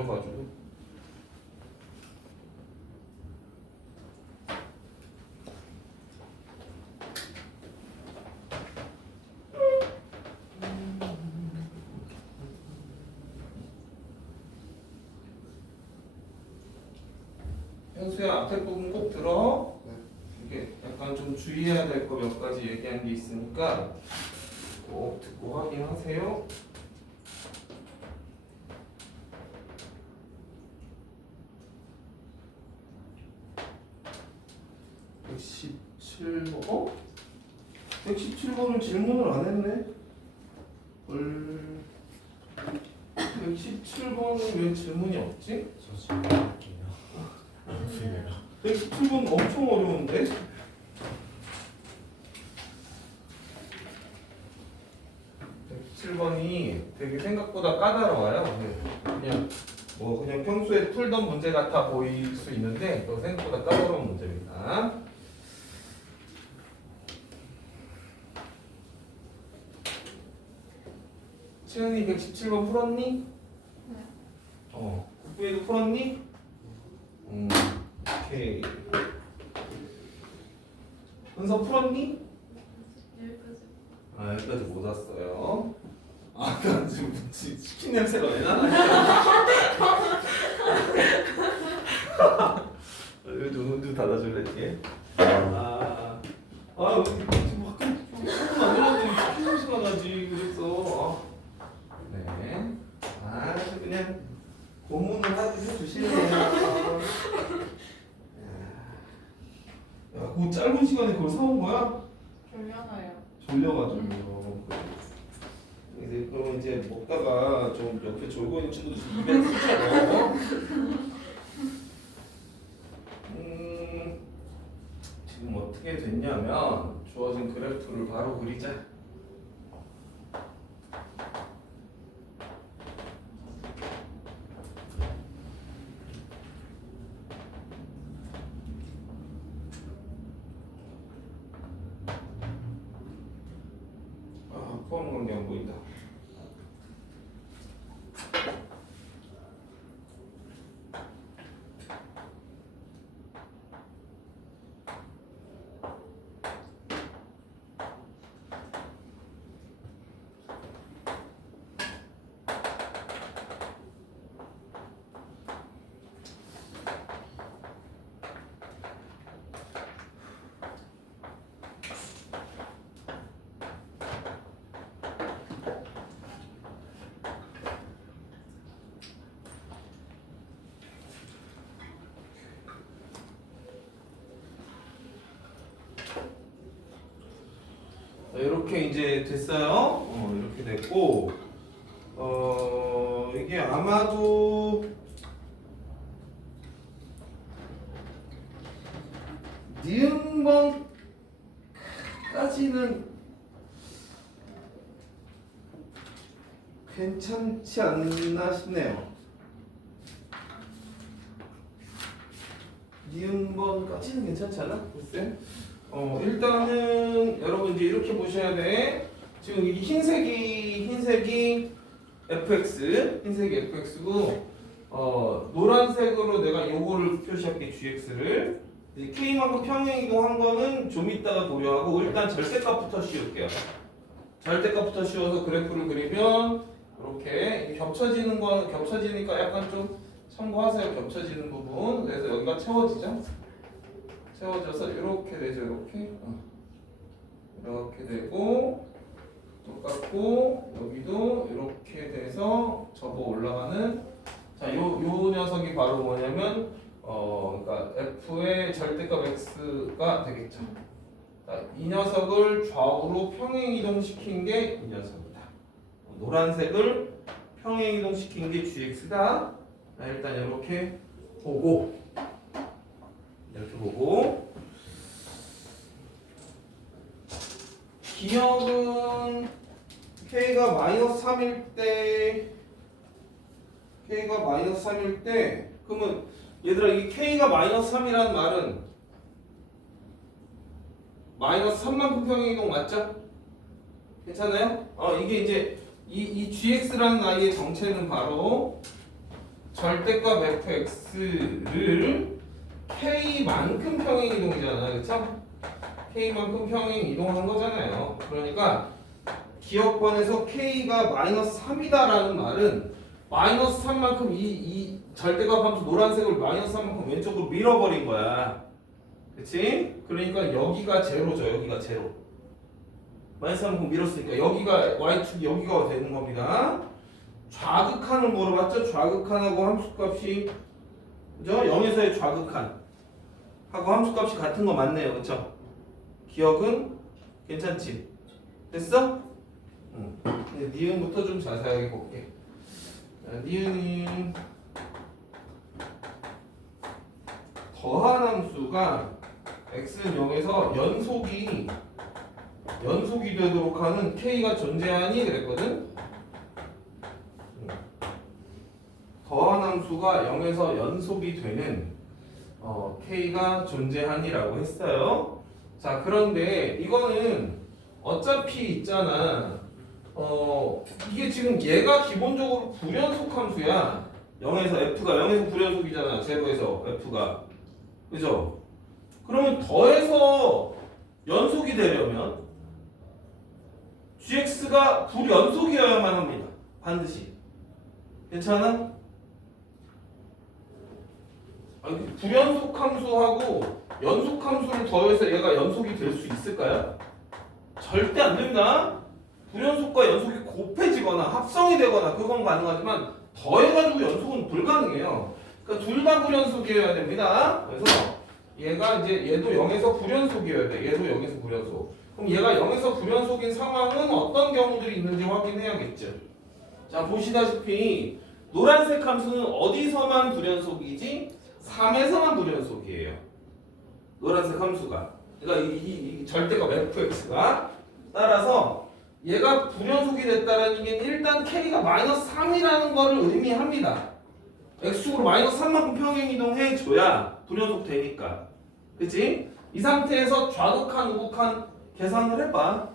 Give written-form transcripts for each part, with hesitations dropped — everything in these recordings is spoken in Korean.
졸려가지고. 현수야 앞에 부분 꼭 들어. 이게 약간 좀 주의해야 될 거 몇 가지 얘기한 게 있으니까 꼭 듣고 확인하세요. (117번) 117번은 질문을 안 했네. 117번은 왜 질문이 없지? 저 질문할게요. 117번 엄청 어려운데? (117번이) 되게 생각보다 까다로워요. 그냥 평소에 풀던 문제 같아 보일 수 있는데 그거 생각보다 까다로운 문제입니다. 치은이 117번 풀었니? 네. 국부에도 풀었니? 오케이. 은서 풀었니? 여기까지. 여기까지 못 왔어요. 나 지금 치킨 냄새가 왜 나나? 여기 눈 닫아줄래 뒤에? 여기 지금 밖에 조금 안 들었는데 치킨 냄새가 나지. 그래서 네. 그냥 고문을 해주시네요. 야, 그 짧은 시간에 그걸 사온 거야? 졸려나요? 졸려가지고. 그럼 이제 먹다가 좀 옆에 졸고 있는 친구도 입에 쑤셔요. 지금 어떻게 됐냐면 주어진 그래프를 바로 그리자. 포함 관계 안 보인다. 이렇게 이제 됐어요. 이렇게 됐고, 이게 아마도 니은번까지는 괜찮지 않나 싶네요. 니은번까지는 괜찮지 않아? 글쎄. 일단은 여러분 이제 이렇게 보셔야 돼. 지금 이 흰색이 fx고 노란색으로 내가 요거를 표시할게 gx를. k만큼 평행이동한 거는 좀 이따가 고려하고 일단 절대값부터 씌울게요. 절대값부터 씌워서 그래프를 그리면 이렇게 겹쳐지니까 약간 좀 참고하세요. 겹쳐지는 부분. 그래서 여기가 채워지죠. 채워져서 이렇게 되죠. 이렇게 되고 똑같고 여기도 이렇게 돼서 접어 올라가는. 자, 요 녀석이 바로 뭐냐면 그러니까 f의 절대값 x가 되겠죠. 자, 이 녀석을 좌우로 평행 이동시킨 게 이 녀석이다. 노란색을 평행 이동시킨 게 gx다. 자, 일단 이렇게 보고. 기억은 k가 -3일 때 그러면 얘들아 이 k가 -3이라는 말은 -3만큼 평행이동 맞죠? 괜찮아요? 이게 이제 이 gx라는 아이의 정체는 바로 절대값 fx를 k만큼 평행 이동이잖아, 그쵸? k만큼 평행 이동한 거잖아요. 그러니까 기억번에서 k가 마이너스 3이다라는 말은 마이너스 3만큼 이 절대값 함수 노란색을 마이너스 3만큼 왼쪽으로 밀어버린 거야. 그치? 그러니까 여기가 제로죠. 여기가 제로. 마이너스 3만큼 밀었으니까 여기가 y축이 여기가 되는 겁니다. 좌극한을 물어봤죠? 좌극한하고 함수값이 그죠? 0에서의 좌극한 하고 함수값이 같은 거 맞네요. 그쵸? 기억은 괜찮지? 됐어? 응. 니은부터 좀 자세하게 볼게. 니은이 더한 함수가 x는 0에서 연속이 되도록 하는 k가 존재하니 그랬거든? 더한 함수가 0에서 연속이 되는 k가 존재하니라고 했어요. 자, 그런데 이거는 어차피 있잖아. 이게 지금 얘가 기본적으로 불연속 함수야. 0에서 f가 0에서 불연속이잖아. 제로에서 f가. 그죠? 그러면 더해서 연속이 되려면 gx가 불연속이어야만 합니다. 반드시. 괜찮아? 아니, 불연속 함수하고 연속 함수를 더해서 얘가 연속이 될 수 있을까요? 절대 안 됩니다. 불연속과 연속이 곱해지거나 합성이 되거나 그건 가능하지만 더해가지고 연속은 불가능해요. 그러니까 둘 다 불연속이어야 됩니다. 그래서 얘가 이제 얘도 0에서 불연속이어야 돼. 얘도 0에서 불연속. 그럼 얘가 0에서 불연속인 상황은 어떤 경우들이 있는지 확인해야겠죠. 자, 보시다시피 노란색 함수는 어디서만 불연속이지? 3에서만 불연속이에요. 노란색 함수가. 그러니까 이 절대값 fx가 따라서 얘가 불연속이 됐다는 얘기는 일단 k가 마이너스 3이라는 거를 의미합니다. x축으로 마이너스 3만큼 평행 이동해줘야 불연속 되니까. 그치? 이 상태에서 좌극한, 우극한 계산을 해봐.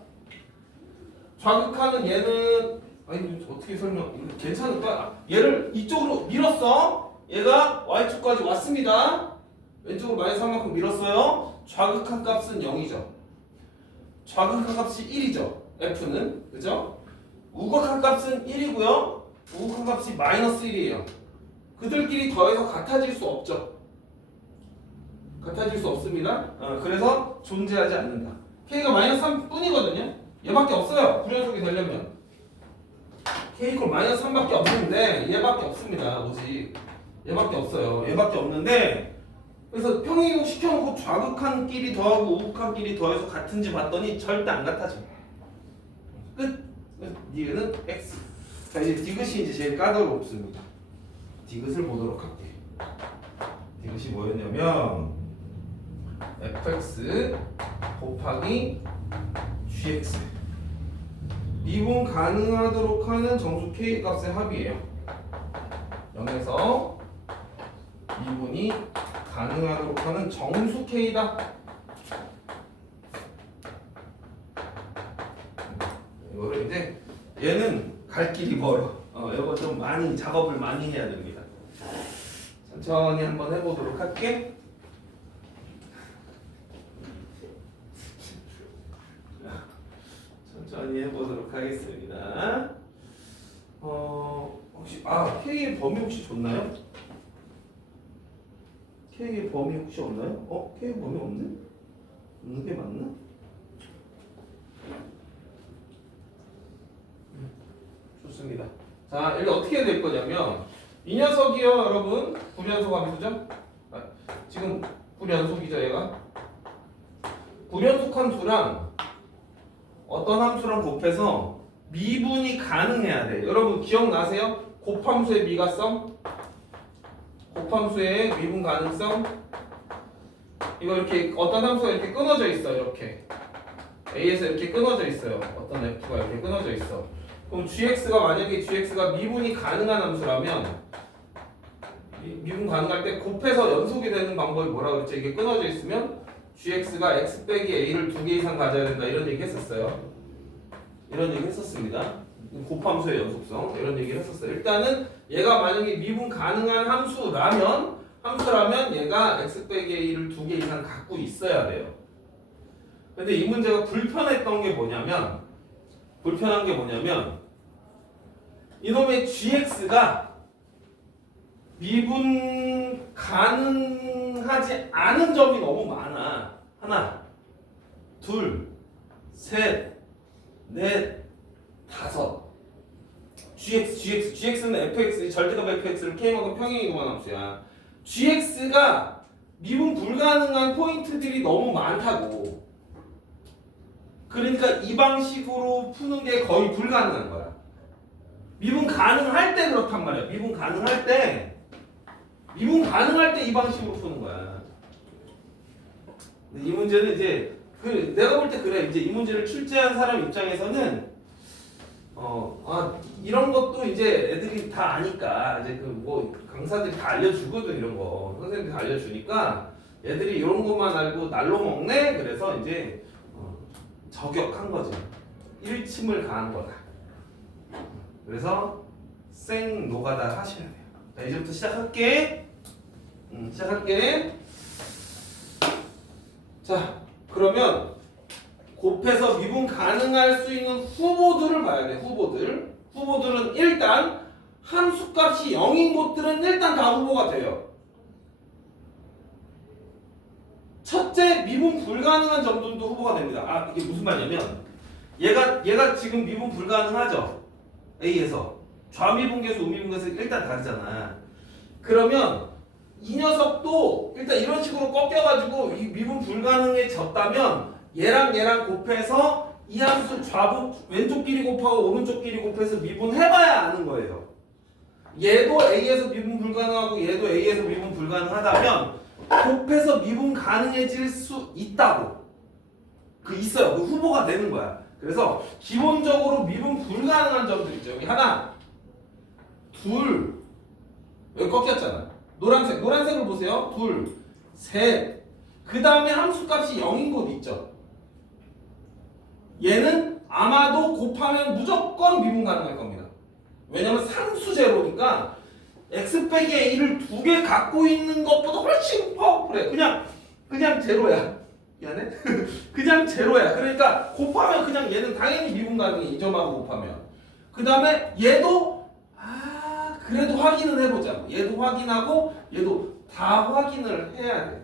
좌극한은 얘는 아니 어떻게 설명? 이거 괜찮을까? 얘를 이쪽으로 밀었어. 얘가 y축까지 왔습니다. 왼쪽으로 마이너스 3만큼 밀었어요. 좌극한 값은 0이죠. 좌극한 값이 1이죠. f는 그죠? 우극한 값은 1이고요. 우극한 값이 마이너스 1이에요. 그들끼리 더해서 같아질 수 없죠. 같아질 수 없습니다. 그래서 존재하지 않는다. k가 마이너스 3 뿐이거든요. 얘밖에 없어요. 불연속이 되려면 k 이퀄 마이너스 3밖에 없는데 얘밖에 없습니다. 오직 얘밖에 없어요. 얘밖에 없는데 그래서 평행이동 시켜놓고 좌극한끼리 더하고 우극한끼리 더해서 같은지 봤더니 절대 안 같아져. 끝. 니은은 x. 자, 이제 디귿이 이제 제일 까다롭습니다. 디귿을 보도록 할게. 디귿이 뭐였냐면 fx 곱하기 gx 미분 가능하도록 하는 정수 k 값의 합이에요. 0에서 미분이 가능하도록 하는 정수 k다. 이거를 이제 얘는 갈 길이 멀어. 이거 좀 많이 작업을 많이 해야 됩니다. 천천히 한번 해보도록 할게. 천천히 해보도록 하겠습니다. 혹시 K의 범위 혹시 줬나요? K의 범위 혹시 없나요? K의 범위 없네? 없는 게 맞나? 좋습니다. 자, 여기 어떻게 될 거냐면 이 녀석이요, 여러분 불연속 함수죠? 지금 불연속이죠, 얘가. 불연속 함수랑 어떤 함수랑 곱해서 미분이 가능해야 돼. 여러분 기억나세요? 곱함수의 미가성, 곱함수의 미분 가능성. 이거 이렇게 어떤 함수가 이렇게 끊어져 있어. 이렇게 A에서 이렇게 끊어져 있어요. 어떤 F가 이렇게 끊어져 있어. 그럼 gx가 만약에 gx가 미분이 가능한 함수라면 미분 가능할 때 곱해서 연속이 되는 방법이 뭐라고 그랬죠? 이게 끊어져 있으면 gx가 x 빼기 a를 2개 이상 가져야 된다 이런 얘기 했었어요. 이런 얘기 했었습니다. 곱함수의 연속성 이런 얘기를 했었어요. 일단은 얘가 만약에 미분 가능한 함수라면 얘가 x 빼기 a를 2개 이상 갖고 있어야 돼요. 근데 이 문제가 불편한 게 뭐냐면 이놈의 gx가 미분 가능하지 않은 점이 너무 많아. 하나, 둘, 셋, 넷, 다섯. GX는 fx, 절대값 fx를 k만큼 평행이동한 함수야. gx가 미분 불가능한 포인트들이 너무 많다고. 그러니까 이 방식으로 푸는 게 거의 불가능한 거야. 미분 가능할 때 그렇단 말이야. 미분 가능할 때 이 방식으로 푸는 거야. 근데 이 문제는 이제 내가 볼 때 그래. 이제 이 문제를 출제한 사람 입장에서는 이런 것도 이제 애들이 다 아니까 이제 강사들이 다 알려주거든. 이런 거 선생님들이 다 알려주니까 애들이 이런 것만 알고 날로 먹네. 그래서 이제 저격한 거죠. 일침을 가한 거다. 그래서 생 노가다 하셔야 돼요. 자, 이제부터 시작할게. 자, 그러면 곱해서 미분 가능할 수 있는 후보들을 봐야 돼. 후보들은 일단 함수값이 0인 곳들은 일단 다 후보가 돼요. 첫째, 미분 불가능한 점들도 후보가 됩니다. 이게 무슨 말이냐면 얘가 지금 미분 불가능하죠. A에서 좌미분계수, 우미분계수 일단 다르잖아. 그러면 이 녀석도 일단 이런 식으로 꺾여가지고 이 미분 불가능해졌다면 얘랑 곱해서 이 함수 왼쪽끼리 곱하고 오른쪽끼리 곱해서 미분해봐야 아는 거예요. 얘도 A에서 미분 불가능하고 얘도 A에서 미분 불가능하다면 곱해서 미분 가능해질 수 있다고. 있어요. 그 후보가 되는 거야. 그래서 기본적으로 미분 불가능한 점들 있죠. 여기 하나, 둘, 여기 꺾였잖아. 노란색을 보세요. 둘, 셋. 그 다음에 함수값이 0인 곳 있죠. 얘는 아마도 곱하면 무조건 미분 가능할 겁니다. 왜냐면 상수 제로니까 x 빼기 a를 2개 갖고 있는 것보다 훨씬 파워풀해. 그냥 제로야. 미안해? 그냥 제로야. 그러니까 곱하면 그냥 얘는 당연히 미분 가능해. 이 점하고 곱하면. 그 다음에 얘도 그래도 확인은 해보자. 얘도 확인하고 얘도 다 확인을 해야 돼.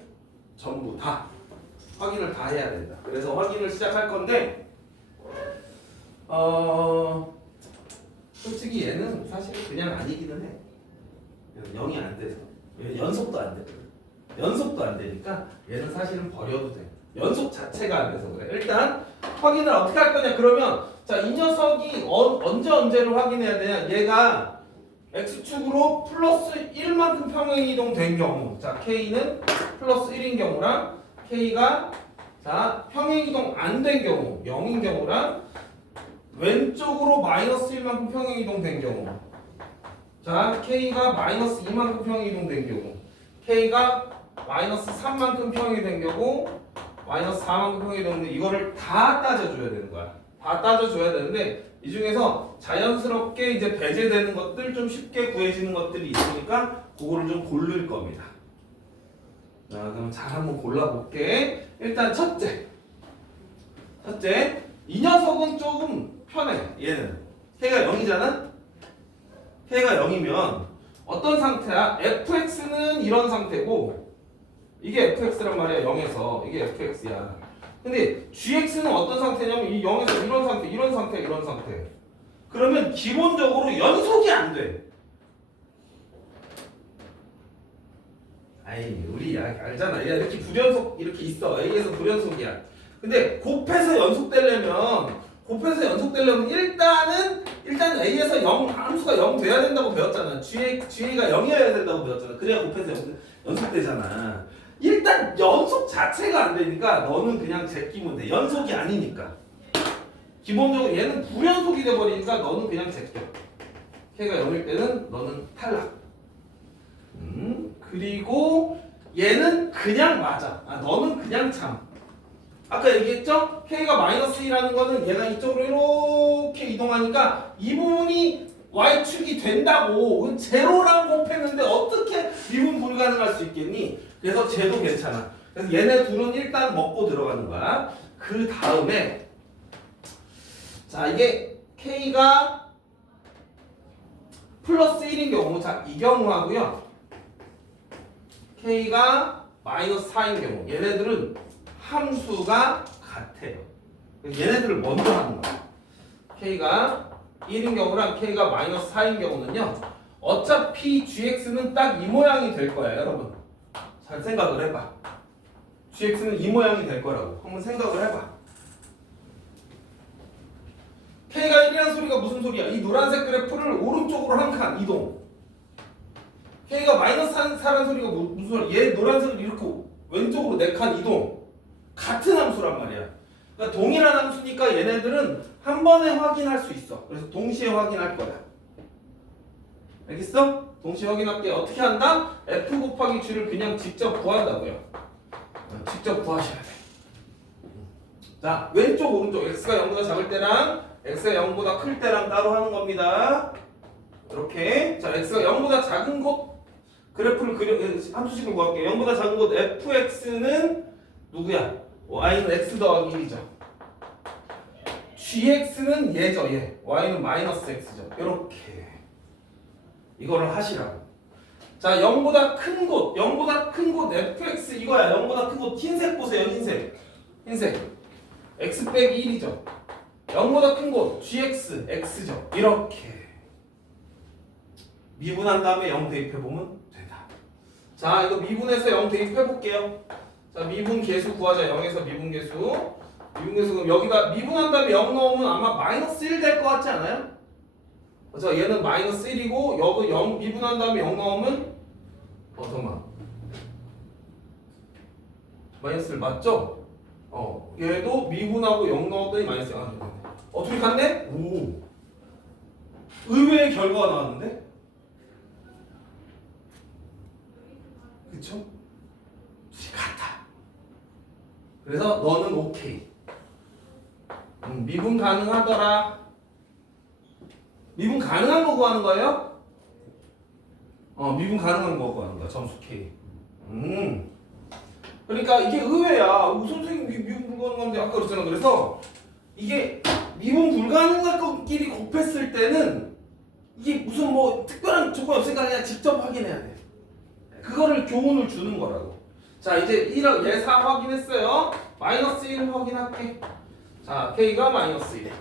전부 다 확인을 다 해야 된다. 그래서 확인을 시작할 건데 솔직히 얘는 사실 그냥 아니기는 해. 0이 안 돼서 연속도 안 돼. 연속도 안 되니까 얘는 사실은 버려도 돼. 연속 자체가 안 돼서 그래. 일단 확인을 어떻게 할 거냐. 그러면 자, 이 녀석이 언제를 확인해야 되냐. 얘가 x축으로 플러스 1만큼 평행이동 된 경우, 자 k는 플러스 1인 경우랑 k가 자 평행이동 안 된 경우 0인 경우랑 왼쪽으로 마이너스 1만큼 평행이동 된 경우, 자 k가 마이너스 2만큼 평행이동 된 경우, k가 마이너스 3만큼 평행이 된 경우, 마이너스 4만큼 평행이 된 경우, 이거를 다 따져줘야 되는 거야. 다 따져줘야 되는데 이 중에서 자연스럽게 이제 배제되는 것들, 좀 쉽게 구해지는 것들이 있으니까 그거를 좀 고를 겁니다. 자, 그럼 잘 한번 골라볼게. 일단 첫째, 이 녀석은 조금 편해. 얘는 k가 0이잖아. k가 0이면 어떤 상태야? fx는 이런 상태고 이게 fx란 말이야. 0에서 이게 fx야. 근데 gx는 어떤 상태냐면 이 0에서 이런 상태. 그러면 기본적으로 연속이 안 돼. 우리 알잖아. 야, 이렇게 불연속 이렇게 있어. A에서 불연속이야. 근데 곱해서 연속되려면 일단은 A에서 0 함수가 0 돼야 된다고 배웠잖아. GA가 0이어야 된다고 배웠잖아. 그래야 곱해서 연속되잖아. 일단 연속 자체가 안 되니까 너는 그냥 제끼면 돼. 연속이 아니니까. 기본적으로 얘는 불연속이 돼버리니까 너는 그냥 제껴. K가 0일 때는 너는 탈락. 그리고 얘는 그냥 맞아. 너는 그냥 참. 아까 얘기했죠? K가 마이너스 2라는 거는 얘가 이쪽으로 이렇게 이동할 이동하니까 이 부분이 y축이 된다고 제로랑 곱했는데 어떻게 미분 불가능할 수 있겠니? 그래서 쟤도 괜찮아. 그래서 얘네 둘은 일단 먹고 들어가는 거야. 그 다음에 자 이게 k가 플러스 1인 경우, 자 이 경우하고요 k가 마이너스 4인 경우 얘네들은 함수가 같아요. 얘네들을 먼저 하는 거야. k가 1인 경우랑 k가 마이너스 4인 경우는요 어차피 gx는 딱 이 모양이 될 거야. 여러분 잘 생각을 해봐. gx는 이 모양이 될 거라고 한번 생각을 해봐. k가 1이라는 소리가 무슨 소리야? 이 노란색 그래프를 오른쪽으로 한 칸 이동. k가 마이너스 4라는 소리가 무슨 소리야? 얘 노란색을 이렇게 왼쪽으로 4칸 이동. 같은 함수란 말이야. 그러니까 동일한 함수니까 얘네들은 한 번에 확인할 수 있어. 그래서 동시에 확인할 거야. 알겠어? 동시에 확인할게. 어떻게 한다? f 곱하기 g를 그냥 직접 구한다고요. 직접 구하셔야 돼. 자, 왼쪽 오른쪽 x가 0보다 작을 때랑 x가 0보다 클 때랑 따로 하는 겁니다. 이렇게. 자, x가 0보다 작은 곳 그래프를 함수식을 구할게요. 0보다 작은 곳 fx는 누구야? y는 x 더하기 1이죠. gx는 얘죠, 얘. y는 마이너스 x죠. 이렇게. 이거를 하시라고. 자, 0보다 큰 곳 fx 이거야. 0보다 큰 곳 흰색 보세요, 흰색. x 빼기 1이죠. 0보다 큰 곳 gx, x죠. 이렇게. 미분한 다음에 0 대입해보면 된다. 자, 이거 미분해서 0 대입해볼게요. 자, 미분 계수 구하자. 0에서 미분 계수. 그럼 여기다 미분한 다음에 0 넣으면 아마 마이너스 1 될 것 같지 않아요? 자, 얘는 마이너스 1이고 여기 0 미분한 다음에 0 넣으면 잠깐만. 마이너스 1 맞죠? 얘도 미분하고 0 넣었더니 마이너스 1. 둘이 같네? 오. 의외의 결과가 나왔는데? 그쵸? 둘이 같아. 그래서 너는 오케이. 미분 가능하더라. 미분 가능한 거 구하는 거예요? 미분 가능한 거 구하는 거야. 점수 K. 그러니까 이게 의외야. 선생님 미분 불가능한 건데 아까 그랬잖아. 그래서 이게 미분 불가능한 것끼리 곱했을 때는 이게 무슨 뭐 특별한 조건이 없으니까 그냥 직접 확인해야 돼. 그거를 교훈을 주는 거라고. 자, 이제 1, 얘 4 확인했어요. 마이너스 1 확인할게. 자, K가 마이너스 1.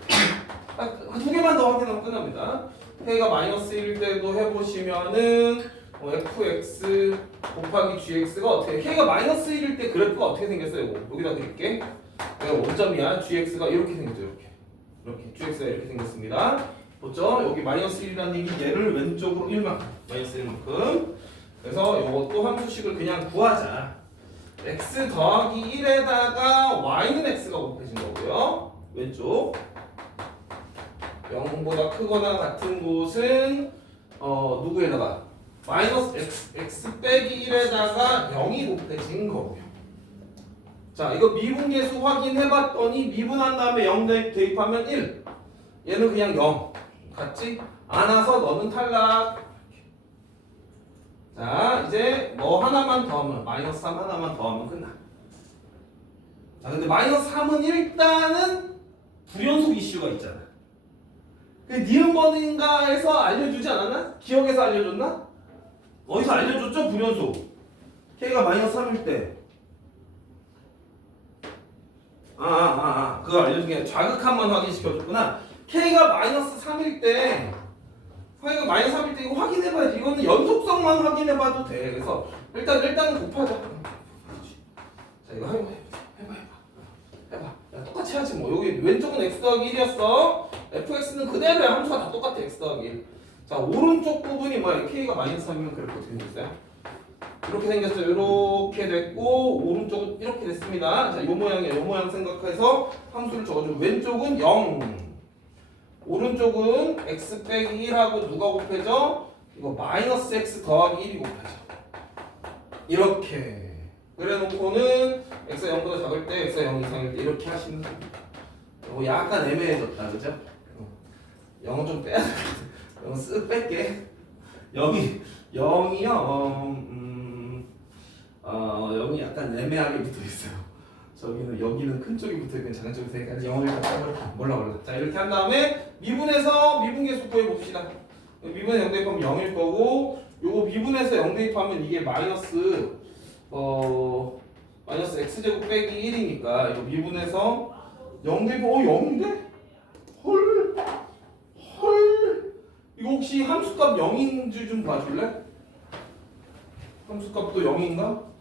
두 개만 더 확인하면 끝납니다. K가 마이너스 1일 때도 해보시면은 fx 곱하기 gx가 어떻게 K가 마이너스 1일 때 그래프가 어떻게 생겼어요? 여기다 드릴게. 여기가 원점이야. gx가 이렇게 생겼죠. 이렇게 gx가 이렇게 생겼습니다. 보죠? 여기 마이너스 1이라는 얘기 얘를 왼쪽으로 1만큼 마이너스 1만큼. 그래서 이것도 함수식을 그냥 구하자. x 더하기 1에다가 y는 x가 곱해진 거고요. 왼쪽 0보다 크거나 같은 곳은 누구에다가 마이너스 x 빼기 1에다가 0이 곱해진 거고요. 자, 이거 미분계수 확인해봤더니 미분한 다음에 0 대입하면 1. 얘는 그냥 0 같지? 안 와서 너는 탈락. 자, 이제 뭐 하나만 더 하면 마이너스 3 하나만 더 하면 끝나. 자, 근데 마이너스 3은 일단은 불연속 이슈가 있잖아. 그 니은번인가에서 알려주지 않았나? 기억에서 알려줬나? 어디서 알려줬죠? 불연속. K가 마이너스 3일 때. 그거 알려준 게 좌극한만 확인시켜줬구나. K가 마이너스 3일 때 K가 마이너스 3일 때 이거 확인해봐야지. 이거는 연속성만 확인해봐도 돼. 그래서 일단은 곱하자. 자, 이거 해봐. 야, 똑같이 하지 뭐. 여기 왼쪽은 x 더하기 1이었어. fx는 그대로야. 함수가 다 똑같아. x 더하기 1. 자, 오른쪽 부분이 뭐야? K가 마이너스 3이면 그래프 어떻게 생겼어요? 이렇게 생겼어요. 이렇게 됐고 오른쪽은 이렇게 됐습니다. 자, 요 모양이야. 요 모양 생각해서 함수를 적어주고 왼쪽은 0. 오른쪽은 x 빼기 1하고 누가 곱해져? 이거 마이너스 x 더하기 1이 곱해져. 이렇게. 그래 놓고는 x가 0보다 작을 때, x가 0 이상일 때 이렇게 하시면 됩니다. 이거 약간 애매해졌다, 그죠? 영어 좀 빼야 되겠다. 영어 쓱 뺄게. 여기 0이요. 0이 약간 애매하게 붙어 있어요. 여기는 큰 쪽이 붙어 있고 작은 쪽이 붙어 있으니까 영어를 갖다 버릴게. 몰라. 자 이렇게 한 다음에 미분에서 미분계수 구해 봅시다. 미분에 0 대입하면 0일 거고, 요거 미분에서 0 대입하면 이게 마이너스 x제곱 빼기 1이니까 이거 미분에서 0 대입하면 0인데? 헐. 이거 혹시 함수값 0인지 좀 봐줄래? 함수값도 0인가?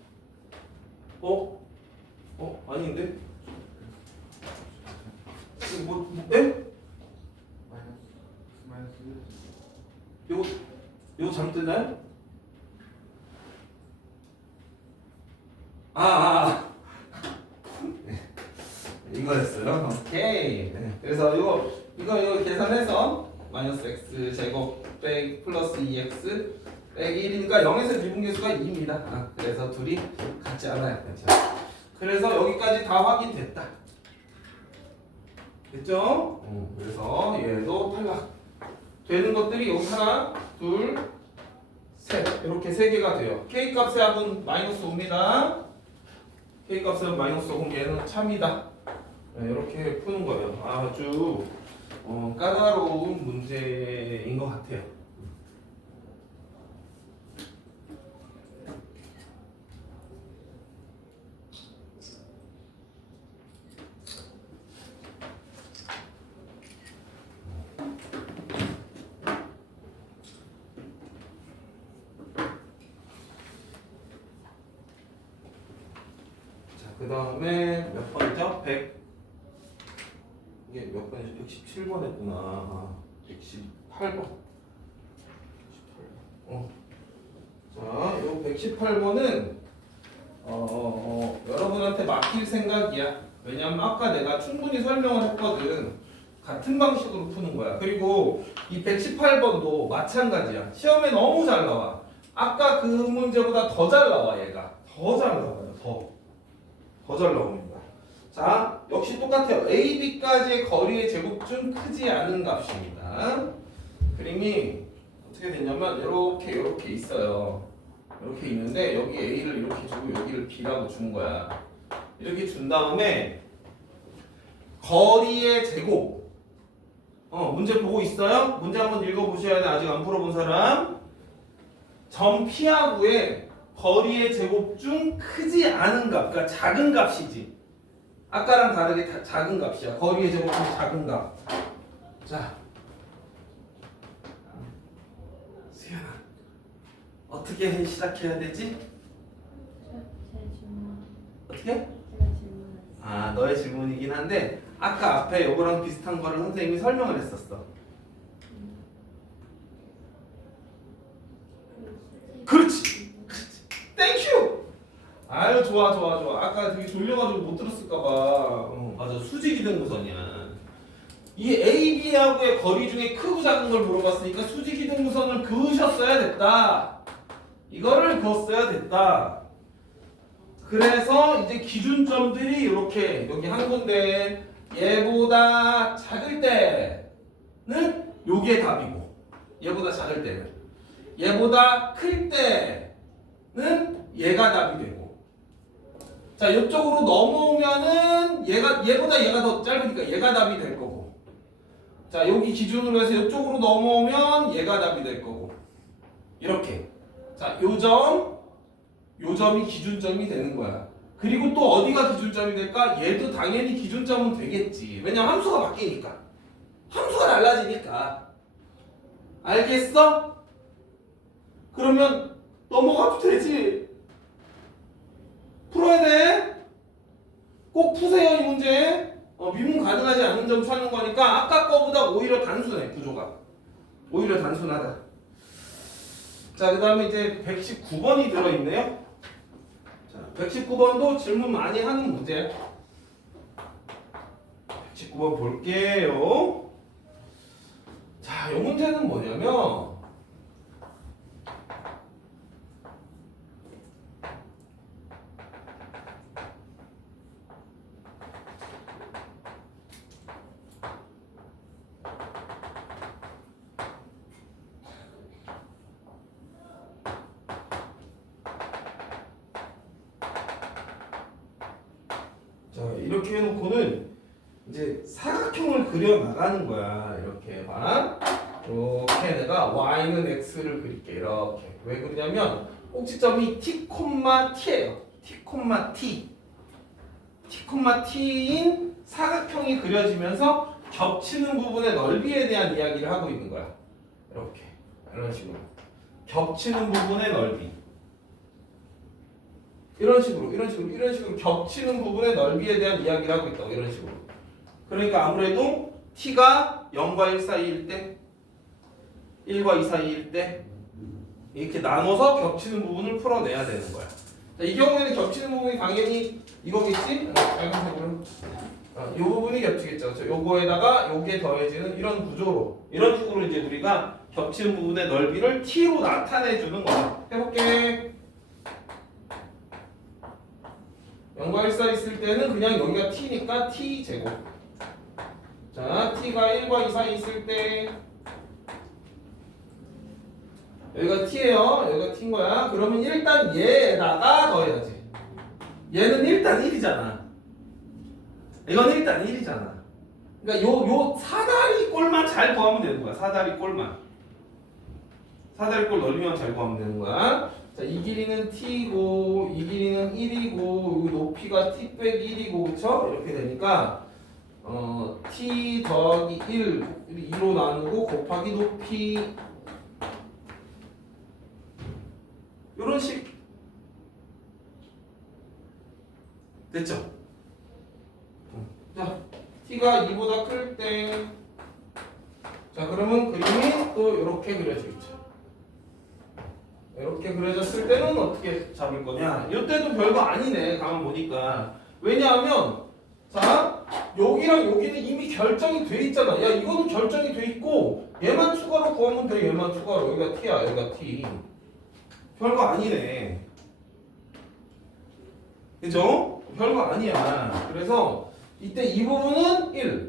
아닌데? 이거 에? 요거 잘못됐나요? 이거였어요. 오케이. 네. 그래서 이거 계산해서 마이너스 x 제곱 빼기 플러스 2x 빼기 1이니까 0에서 미분계수가 2입니다. 그래서 둘이 같지 않아요. 그렇죠? 그래서 여기까지 다 확인됐다. 됐죠? 그래서 얘도 탈락. 되는 것들이 여기 하나, 둘, 셋 이렇게 세 개가 돼요. k 값의 합은 마이너스 5입니다. k 값의 합은 마이너스 5, 그럼 얘는 참이다. 네, 이렇게 푸는 거예요. 아주 까다로운 문제인 것 같아요. 그 다음에 몇 번이죠? 이게 몇 번이지? 117번 했구나. 118번. 자, 요 118번은 여러분한테 맡길 생각이야. 왜냐면 아까 내가 충분히 설명을 했거든. 같은 방식으로 푸는 거야. 그리고 이 118번도 마찬가지야. 시험에 너무 잘 나와. 아까 그 문제보다 더 잘 나와, 얘가. 더 잘 나와요. 더 잘 나옵니다. 자, 역시 똑같아요. A, B까지의 거리의 제곱중 크지 않은 값입니다. 그림이 어떻게 됐냐면 이렇게 있어요. 이렇게 있는데 여기 A를 이렇게 주고 여기를 B라고 준 거야. 이렇게 준 다음에 거리의 제곱. 문제 보고 있어요? 문제 한번 읽어보셔야 돼. 아직 안 풀어본 사람. 점 P하고의 거리의 제곱 중 크지 않은 값, 그러니까 작은 값이지. 아까랑 다르게 작은 값이야. 거리의 제곱 중 작은 값. 자, 수연아, 어떻게 시작해야 되지? 제 질문. 어떻게? 제가 질문했어요. 너의 질문이긴 한데 아까 앞에 요거랑 비슷한 거를 선생님이 설명을 했었어. 그렇지. 땡큐. 아유 좋아. 아까 되게 졸려가지고 못 들었을까봐. 맞아, 수직이등무선이야. 이 A, B하고의 거리 중에 크고 작은 걸 물어봤으니까 수직이등무선을 그으셨어야 됐다. 이거를 그었어야 됐다. 그래서 이제 기준점들이 이렇게 여기 한 군데 얘보다 작을 때는 요게 답이고, 얘보다 작을 때는, 얘보다 클 때는 얘가 답이 되고, 자 이쪽으로 넘어오면은 얘보다 얘가 더 짧으니까 얘가 답이 될 거고, 자 여기 기준으로 해서 이쪽으로 넘어오면 얘가 답이 될 거고, 이렇게. 자 요점이 기준점이 되는 거야. 그리고 또 어디가 기준점이 될까? 얘도 당연히 기준점은 되겠지. 왜냐면 함수가 바뀌니까. 함수가 달라지니까. 알겠어? 그러면 넘어가도 되지. 풀어야 돼. 꼭 푸세요, 이 문제. 미분 가능하지 않은 점 찾는 거니까 아까 거보다 오히려 단순해, 구조가. 오히려 단순하다. 자, 그 다음에 이제 119번이 들어있네요. 자, 119번도 질문 많이 하는 문제야. 119번 볼게요. 자, 이 문제는 뭐냐면 이렇게 해놓고는 이제 사각형을 그려 나가는 거야. 이렇게 봐. 이렇게 내가 y는 x를 그릴게. 이렇게. 왜 그러냐면 꼭지점이 t, t예요. t, t. t, t인 사각형이 그려지면서 겹치는 부분의 넓이에 대한 이야기를 하고 있는 거야. 이렇게. 이런 식으로. 겹치는 부분의 넓이. 이런 식으로 겹치는 부분의 넓이에 대한 이야기를 하고 있다고. 이런 식으로. 그러니까 아무래도 t가 0과 1 사이일 때, 1과 2 사이일 때 이렇게 나눠서 겹치는 부분을 풀어내야 되는 거야. 자, 이 경우에는 겹치는 부분이 당연히 이거겠지? 빨간색으로. 이 부분이 겹치겠죠. 그렇죠? 요거에다가 요게 더해지는 이런 구조로, 이런 식으로 이제 우리가 겹치는 부분의 넓이를 t로 나타내 주는 거야. 해볼게. 0과 1 사이 있을 때는 그냥 여기가 t니까 t 제곱. 자, t가 1과 2 사이 있을 때 여기가 t예요. 여기가 t인 거야. 그러면 일단 얘에다가 더해야지. 얘는 일단 1이잖아. 이건 일단 1이잖아. 그러니까 요 사다리 꼴만 잘 구하면 되는 거야. 사다리 꼴만. 사다리 꼴 넓이만 잘 구하면 되는 거야. 자, 이 길이는 t고 이 길이는 1이고 이 높이가 t 빼기 1이고 그쵸? 이렇게 되니까 t 더하기 1 2로 나누고 곱하기 높이 이런 식 됐죠? 자, t가 2보다 클 때 자, 그러면 그림이 또 이렇게 그려지겠죠. 이렇게 그려졌을 때는 어떻게 잡을 거냐? 이때도 별거 아니네. 가만 보니까. 왜냐하면 자, 여기랑 여기는 이미 결정이 돼 있잖아. 야, 이거는 결정이 돼 있고 얘만 추가로 구하면 돼. 얘만 추가로. 여기가 t야. 여기가 t. 별거 아니네. 그죠? 별거 아니야. 그래서 이때 이 부분은 1.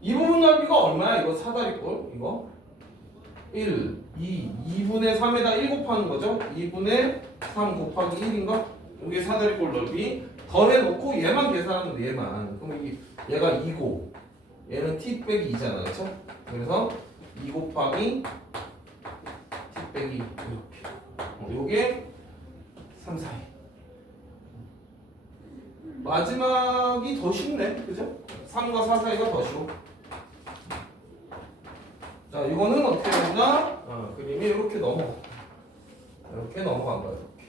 이 부분 넓이가 얼마야? 이거 사다리꼴. 이거 1, 2분의 3에다 1 곱하는 거죠. 2분의 3 곱하기 1인가? 이게 사다리꼴 넓이. 더해놓고 얘만 계산하면 돼. 얘만. 그럼 얘가 2고 얘는 t 빼기 2잖아. 그렇죠? 그래서 2 곱하기 t 빼기 이렇게. 요게 3, 4. 마지막이 더 쉽네. 그죠? 3과 4 사이가 더 쉬워. 자, 이거는 어떻게 되냐? 그림이 이렇게 넘어간 거야. 이렇게.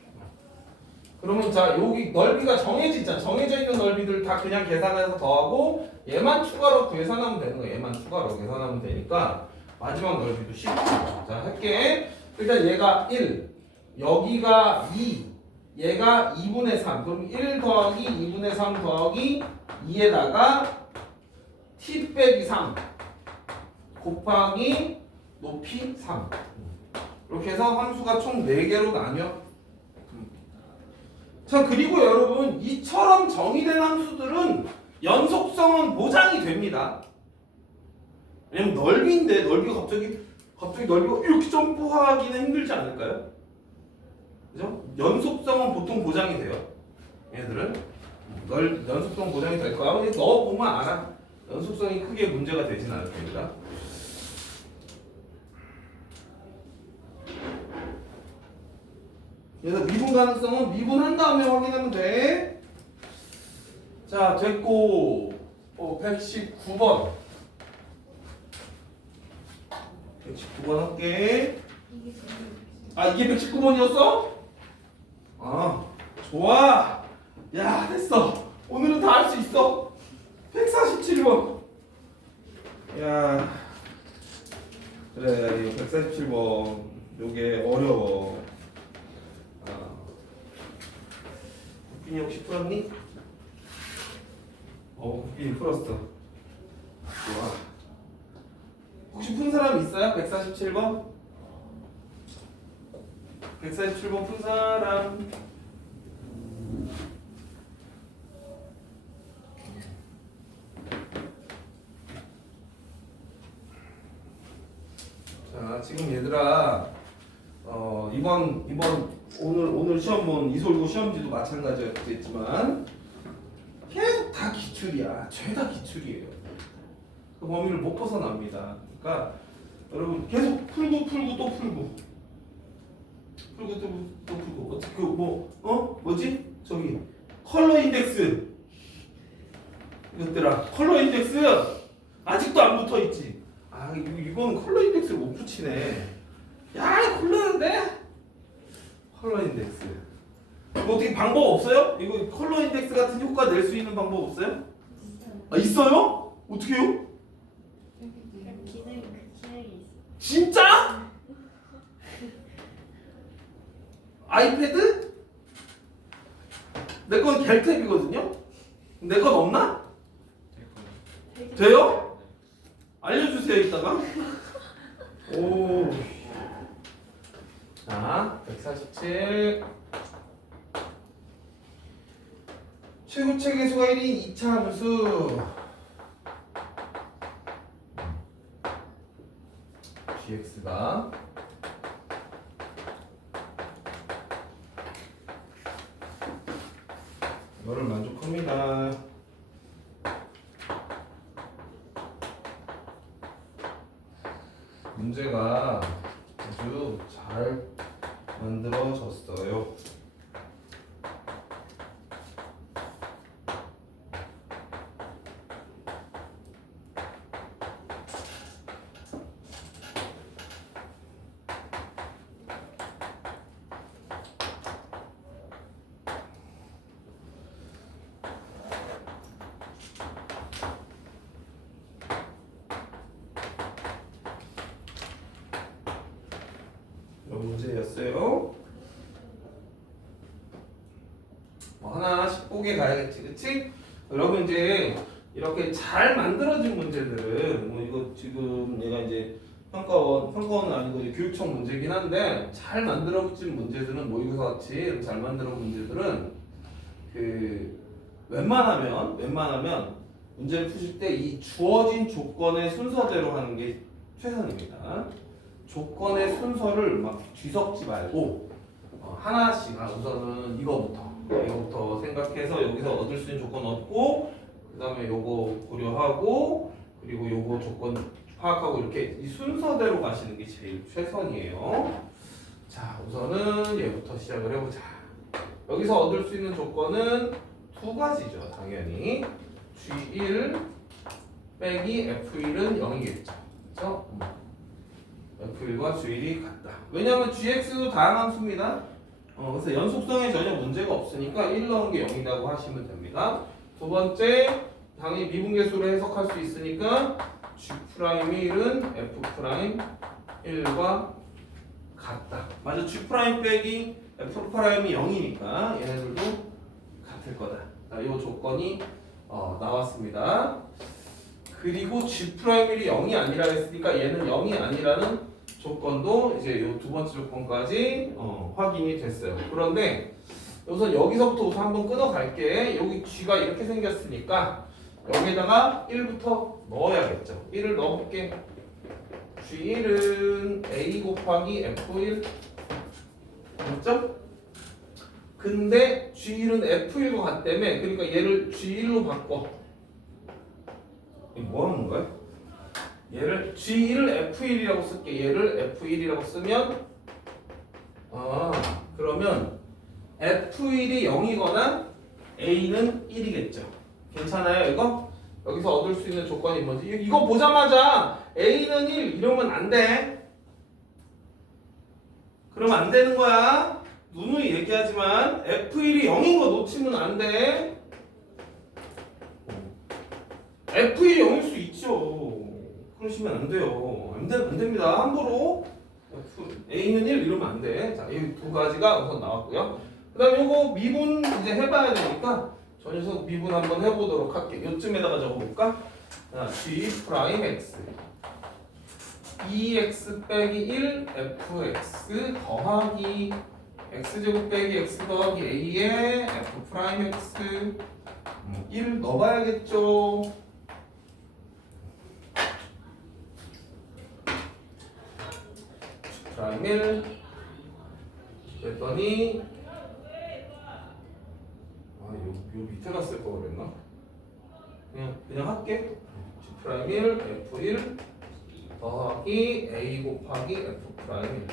그러면 자, 여기 넓이가 정해져 있는 넓이들 다 그냥 계산해서 더하고 얘만 추가로 계산하면 되는 거야. 얘만 추가로 계산하면 되니까 마지막 넓이도 쉽고. 자, 할게. 일단 얘가 1, 여기가 2, 얘가 2분의 3. 그럼 1 더하기 2분의 3 더하기 2에다가 t 빼기 3 곱하기 높이 3. 이렇게 해서 함수가 총 4개로 나뉘어. 자, 그리고 여러분 이처럼 정의된 함수들은 연속성은 보장이 됩니다. 왜냐면 넓이인데 넓이가 갑자기 넓이가 이렇게 점프하기는 힘들지 않을까요? 그죠? 연속성은 보통 보장이 돼요. 얘들은 연속성 보장이 될 거야. 근데 너 보면 알아. 연속성이 크게 문제가 되진 않을 겁니다. 그래서 미분 가능성은 미분한 다음에 확인하면 돼. 자, 됐고 119번 119번 할게. 이게 119번이었어? 좋아. 야, 됐어. 오늘은 다 할 수 있어. 147번. 야, 그래, 147번. 요게 어려워. 국빈이 혹시 풀었니? 국빈이 풀었어. 좋아. 혹시 푼 사람 있어요? 147번? 147번 푼 사람. 자, 지금 얘들아, 이번 오늘 시험 본 이솔고 시험지도 마찬가지였겠지만 계속 다 기출이야. 죄다 기출이에요. 그 범위를 못 벗어납니다. 그러니까 여러분 계속 풀고 또 풀고 어떻게 뭐지? 저기 컬러 인덱스 이것들아 컬러 인덱스 아직도 안 붙어 있지. 아 이건 컬러 인덱스를 못 붙이네. 야 이거 곤란한데? 컬러 인덱스 이거 어떻게 방법 없어요? 이거 컬러 인덱스 같은 효과 낼 수 있는 방법 없어요? 아 있어요? 어떻게 해요? 기능이 있어. 진짜? 아이패드? 내 건 갤탭이거든요? 내 건 없나? 돼요? 알려주세요 이따가. 오. 자, 147. 최고체 계수가 1인 2차 함수. gx가 이거를 만족합니다. 문제가 아주 잘 만들어졌어요. 이런 문제였어요. 뭐 하나씩 보게 가야겠지, 그치? 여러분 이제 이렇게 잘 만들어진 문제들은 뭐 이거 지금 얘가 이제 평가원은 아니고 이제 교육청 문제긴 한데 잘 만들어진 문제들은 모의고사 같이 이렇게 잘 만들어진 문제들은 그 웬만하면 문제를 푸실 때 이 주어진 조건의 순서대로 하는 게 최선입니다. 조건의 순서를 막 뒤섞지 말고 하나씩 우선은 이거부터 생각해서 여기서 얻을 수 있는 조건 얻고 그 다음에 요거 고려하고 그리고 요거 조건 파악하고 이렇게 이 순서대로 가시는 게 제일 최선이에요. 자 우선은 얘부터 시작을 해보자. 여기서 얻을 수 있는 조건은 두 가지죠. 당연히 G1 빼기 F1은 0이겠죠. 그렇죠? F1과 G1이 같다. 왜냐하면 GX도 다양한 수입니다. 그래서 연속성에 전혀 문제가 없으니까 1 넣은 게 0이라고 하시면 됩니다. 두 번째, 당연히 미분계수로 해석할 수 있으니까 G'1은 F'1과 같다. 맞아, G' 빼기 F'이 0이니까 얘네들도 같을 거다. 자, 이 조건이 나왔습니다. 그리고 G'1이 0이 아니라 했으니까 얘는 0이 아니라는 조건도 이제 이 두 번째 조건까지 확인이 됐어요. 그런데 우선 여기서부터 우선 한번 끊어갈게. 여기 G가 이렇게 생겼으니까 여기에다가 1부터 넣어야겠죠. 1을 넣어볼게. G1은 A 곱하기 F1 맞죠? 근데 G1은 F1과 같다며. 그러니까 얘를 G1로 바꿔. 이거 뭐 하는 거야? 얘를 G1을 F1이라고 쓸게. 얘를 F1이라고 쓰면 그러면 F1이 0이거나 A는 1이겠죠. 괜찮아요 이거? 여기서 얻을 수 있는 조건이 뭐지? 이거 보자마자 A는 1 이러면 안 돼. 그러면 안 되는 거야. 누누이 얘기하지만 F1이 0인 거 놓치면 안 돼. F1이 0일 수 있죠. 그러시면 안 돼요. 안 됩니다. 함부로 A는 1 이러면 안 돼. 자, 이 두 가지가 우선 나왔고요. 그 다음에 이거 미분 이제 해봐야 되니까 저 녀석 미분 한번 해보도록 할게. 요쯤에다가 적어볼까? 자, G'X 2x 빼기 1 fx 더하기 x제곱 빼기 x 더하기 a의 f'x 1 넣어봐야겠죠. 프라임 1 그랬더니 요 밑에 갔을 거 그랬나? 그냥 할게. G 프라임 1 F1 더하기 A 곱하기 F 프라임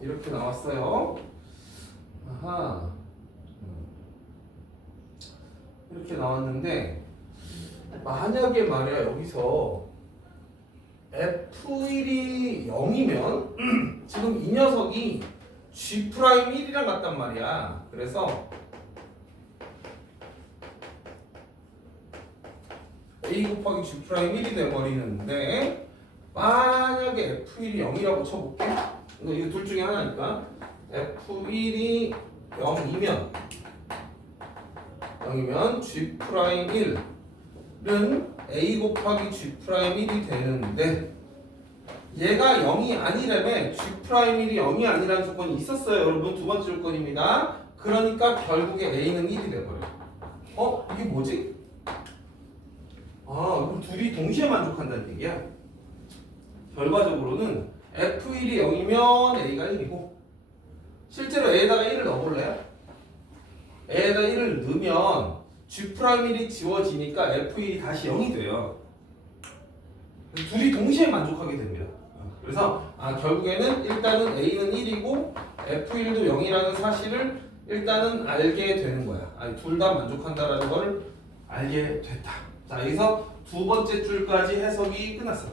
1 이렇게 나왔어요. 아하. 이렇게 나왔는데 만약에 말이야 여기서 F1이 0이면 지금 이 녀석이 G 프라임 1이랑 같단 말이야. 그래서 A 곱하기 G 프라임 1이 돼버리는데 만약에 F1이 0이라고 쳐볼게. 이거 둘 중에 하나니까 F1이 0이면 G 프라임 1은 A 곱하기 G 프라임 1이 되는데 얘가 0이 아니라면 G 프라임 1이 0이 아니라는 조건이 있었어요. 여러분 두 번째 조건입니다. 그러니까 결국에 A는 1이 돼버려요. 이게 뭐지? 그럼 둘이 동시에 만족한다는 얘기야. 결과적으로는 F1이 0이면 A가 1이고 실제로 A에다가 1을 넣어볼래요? A에다 1을 넣으면 G 프라임 1이 지워지니까 F1이 다시 0이 돼요. 둘이 동시에 만족하게 됩니다. 그래서 결국에는 일단은 A는 1이고 F1도 0이라는 사실을 일단은 알게 되는 거야. 둘 다 만족한다라는 걸 알게 됐다. 자, 여기서 두 번째 줄까지 해석이 끝났어.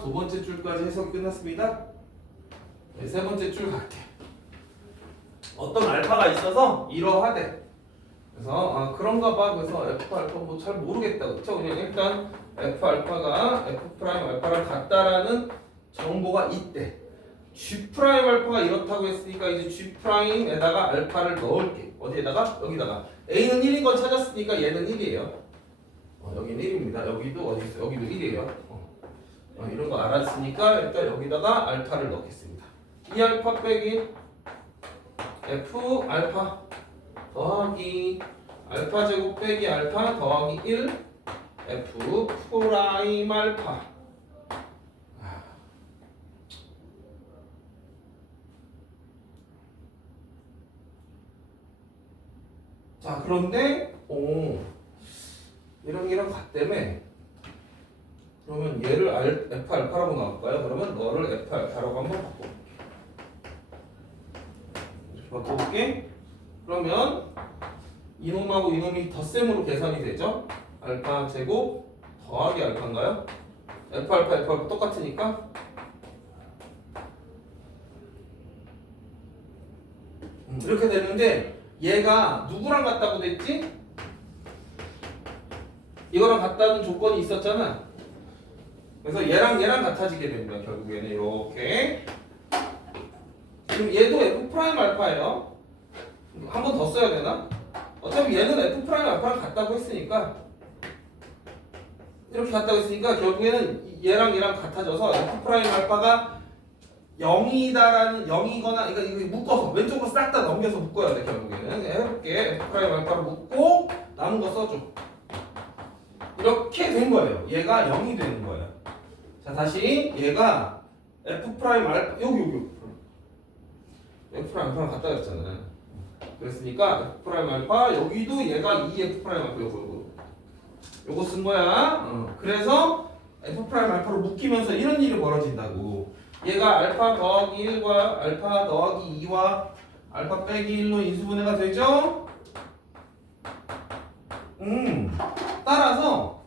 두 번째 줄까지 해석이 끝났습니다. 네, 세 번째 줄 갈게. 어떤 알파가 있어서 이러하대. 그래서 그런가 봐. 그래서 F 알파 뭐 잘 모르겠다. 그쵸? 그냥 일단 F 알파가 F 프라임 알파랑 같다라는 정보가 있대. G 프라임 알파가 이렇다고 했으니까 이제 G 프라임에다가 알파를 넣을게. 어디에다가? 여기다가. A는 1인 걸 찾았으니까 얘는 1이에요. 여기는 1입니다. 여기도 어디 있어? 여기도 1이에요. 이런 거 알았으니까 일단 여기다가 알파를 넣겠습니다. 이 알파 빼기 F 알파 더하기 알파 제곱 빼기 알파 더하기 1 F 프라임 알파. 자, 그런데 이랑 같다며. 그러면 얘를 F 알파라고 나올까요? 그러면 너를 F 알파라고 한번 바꿔볼게. 그러면 이놈하고 이놈이 덧셈으로 계산이 되죠? 알파 제곱 더하기 알파인가요? F 알파 똑같으니까 이렇게 되는데 얘가 누구랑 같다고 됐지? 이거랑 같다는 조건이 있었잖아. 그래서 얘랑 같아지게 됩니다. 결국에는 이렇게. 지금 얘도 F 프라임 알파예요. 한 번 더 써야 되나? 어차피 얘는 F 프라임 알파랑 같다고 했으니까 이렇게 같다고 했으니까 결국에는 얘랑 같아져서 F 프라임 알파가 0이다라는 0이거나 이거 묶어서 왼쪽으로 싹 다 넘겨서 묶어야 돼. 결국에는 해볼게. F 프라임 알파를 묶고 남은 거 써줘. 이렇게 된 거예요. 얘가 0이 되는 거예요. 자, 다시 얘가 F 프라임 알파 여기 F 프라임 알파랑 같다 그랬잖아. 그랬으니까 F 프라임 알파 여기도 얘가 2F 프라임 알파 요거 쓴 거야. 그래서 F 프라임 알파로 묶이면서 이런 일이 벌어진다고. 얘가 알파 더하기 1과 알파 더하기 2와 알파 빼기 1로 인수분해가 되죠? 따라서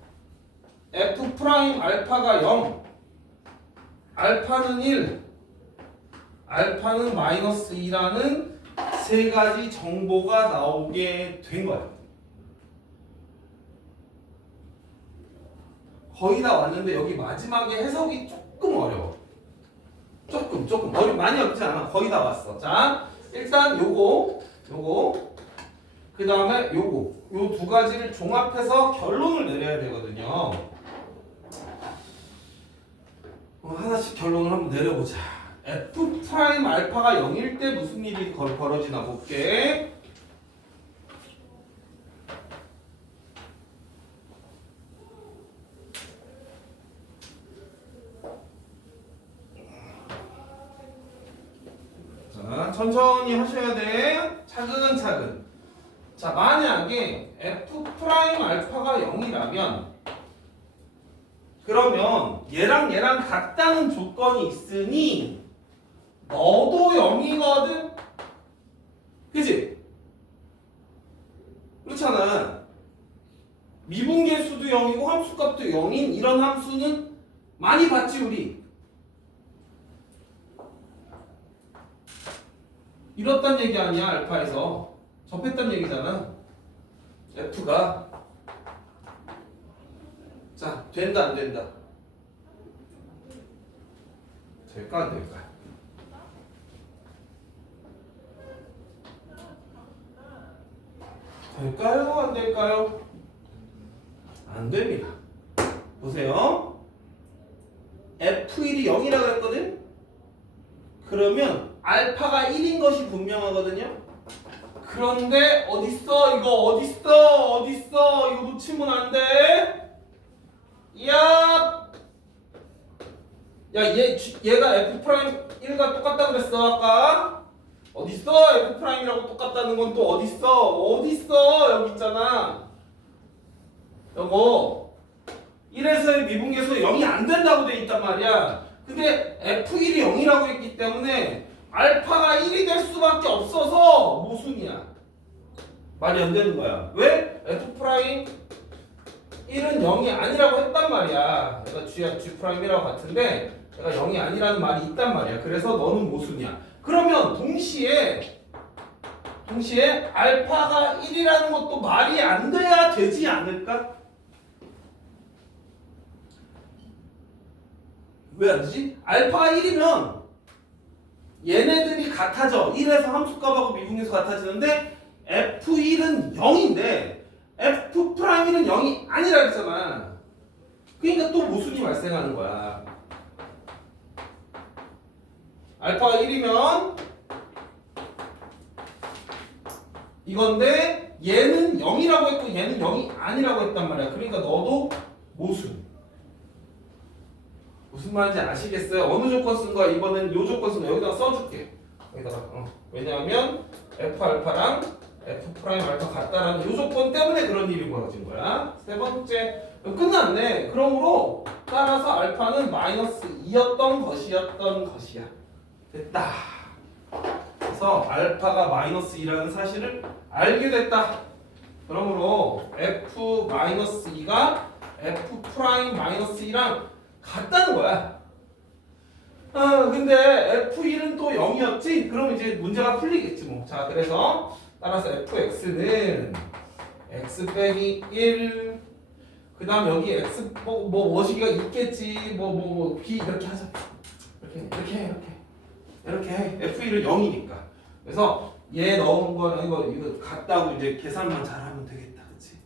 F 프라임 알파가 0, 알파는 1, 알파는 마이너스 2라는 세 가지 정보가 나오게 된 거야. 거의 다 왔는데 여기 마지막에 해석이 조금 어려워. 조금 많이 어렵지 않아. 거의 다 왔어. 자, 일단 요거 그 다음에 요 두 가지를 종합해서 결론을 내려야 되거든요. 하나씩 결론을 한번 내려보자. F 프라임 알파가 0일 때 무슨 일이 벌어지나 볼게. 자, 천천히 하셔야 돼. 차근차근. 자, 만약에 f 프라임 알파가 0이라면 그러면 얘랑 얘랑 같다는 조건이 있으니 너도 0이거든? 그치? 그렇잖아. 미분계수도 0이고 함수값도 0인 이런 함수는 많이 봤지 우리? 이렇단 얘기 아니야 알파에서. 접했단 얘기잖아. F가. 자, 된다 안 된다? 될까 안 될까? 될까요 안 될까요? 안 됩니다. 보세요. F1이 0이라고 했거든? 그러면 알파가 1인 것이 분명하거든요? 그런데 어딨어? 이거 어딨어? 어딨어? 이거 놓치면 안 돼? 야! 야, 얘가 F 프라임 1과 똑같다 그랬어, 아까? 어딨어? F 프라임이라고 똑같다는 건 또 어딨어? 어딨어? 여기 있잖아. 요거 1에서의 미분계수 0이 안 된다고 돼 있단 말이야. 근데 F1이 0이라고 했기 때문에 알파가 1이 될 수밖에 없어서 모순이야. 말이 안 되는 거야. 왜? F 프라임 1은 0이 아니라고 했단 말이야. 얘가 G야 G 프라임이라고 같은데 얘가 0이 아니라는 말이 있단 말이야. 그래서 너는 모순이야. 그러면 동시에 알파가 1이라는 것도 말이 안 돼야 되지 않을까? 왜 안 되지? 알파가 1이면 얘네들이 같아져. 1에서 함수값하고 미분계수 같아지는데 F1은 0인데 F 프라임은 0이 아니라 그랬잖아. 그러니까 또 모순이 발생하는 거야. 알파가 1이면 이건데 얘는 0이라고 했고 얘는 0이 아니라고 했단 말이야. 그러니까 너도 모순. 무슨 말인지 아시겠어요? 어느 조건 쓴 거야? 이번엔 요 조건 쓴 거야. 여기다가 써줄게. 여기다가 왜냐하면 F 알파랑 F 프라임 알파 같다라는 요 조건 때문에 그런 일이 벌어진 거야. 세 번째 끝났네. 그러므로 따라서 알파는 마이너스 2였던 것이야. 됐다. 그래서 알파가 마이너스 2라는 사실을 알게 됐다. 그러므로 F 마이너스 2가 F 프라임 마이너스 2랑 같다는 거야. 근데 F1은 또 0이었지? 그럼 이제 문제가 풀리겠지 뭐. 자, 그래서 따라서 fx는 x 빼기 1. 그 다음 여기 x 뭐 머시기가 있겠지. b 이렇게 하자. 이렇게 해. f1은 0이니까. 그래서 얘 넣은 거는 이거 같다고 이제 계산만 잘하면 되겠다, 그렇지?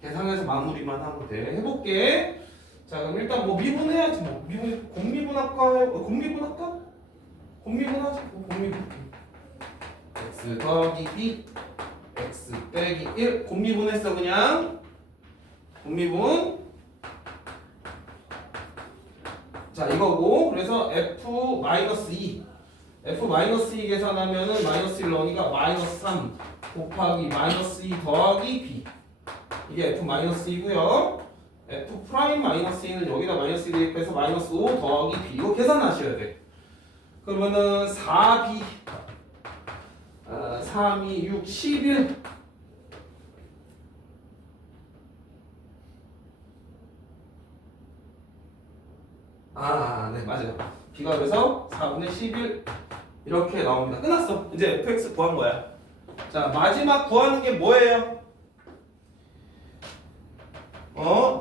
계산해서 마무리만 하면 돼. 해볼게. 자, 그럼 일단 뭐 미분해야지 뭐. 공미분 할까요? 공미분 할까? 공미분 하자. 공미분. x 더하기 b x 빼기 1 곱미분했어. 그냥 곱미분. 자, 이거고. 그래서 f-2 f-2 계산하면은 마이너스 1 넣으니까 마이너스 3 곱하기 마이너스 2 더하기 b. 이게 f-2고요 f 프라임 마이너스 2는 여기다 마이너스 1 대입해서 마이너스 5 더하기 b. 이거 계산하셔야 돼. 그러면은 4b 3, 2, 6, 11. 네, 맞아요. b가 그래서 4분의 11 이렇게 나옵니다. 끝났어. 이제 fx 구한 거야. 자, 마지막 구하는 게 뭐예요?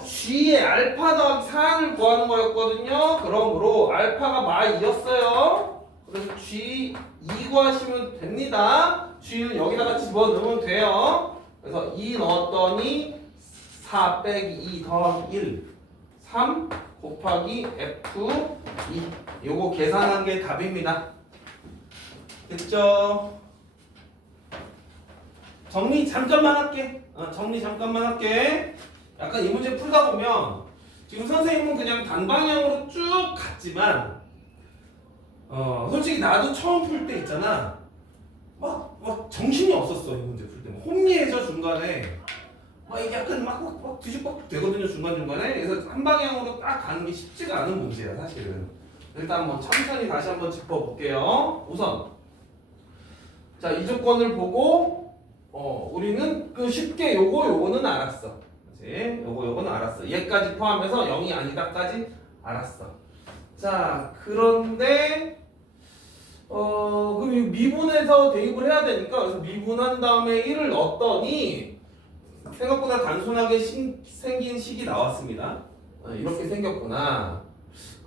g의 알파 더하기 4를 구하는 거였거든요. 그러므로 알파가 마이였어요. 그래서 g 2 구하시면 됩니다. g는 여기다가 집어넣으면 돼요. 그래서 2 넣었더니 4 빼기 2 더하기 1 3 곱하기 f2 요거 계산한 게 답입니다. 됐죠? 정리 잠깐만 할게. 약간 이 문제 풀다 보면 지금 선생님은 그냥 단방향으로 쭉 갔지만 솔직히 나도 처음 풀 때 있잖아. 막 정신이 없었어 이 문제 풀 때. 혼미해져 중간에. 막 이게 약간 막 뒤집박 되거든요 중간중간에. 그래서 한 방향으로 딱 가는 게 쉽지가 않은 문제야 사실은. 일단 뭐 천천히 다시 한번 짚어볼게요. 우선 자 이 조건을 보고 우리는 그 쉽게 요거는 알았어. 그치? 요거는 알았어. 얘까지 포함해서 0이 아니다까지 알았어. 자 그런데 그럼 이 미분해서 대입을 해야 되니까 그래서 미분한 다음에 1을 넣었더니 생각보다 단순하게 생긴 식이 나왔습니다. 이렇게 생겼구나.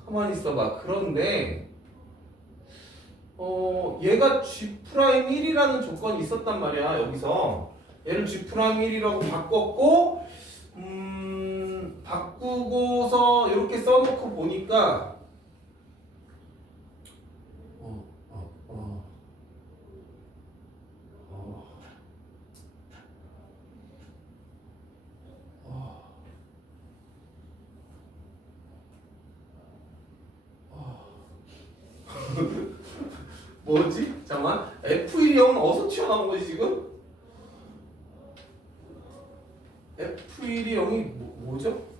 가만히 있어봐. 그런데 얘가 G'1이라는 조건이 있었단 말이야. 여기서 얘를 G'1이라고 바꿨고 바꾸고서 이렇게 써놓고 보니까 뭐지? 잠깐만. F1이 0은 어디서 튀어나온 거지 지금? F1이 0이 뭐죠?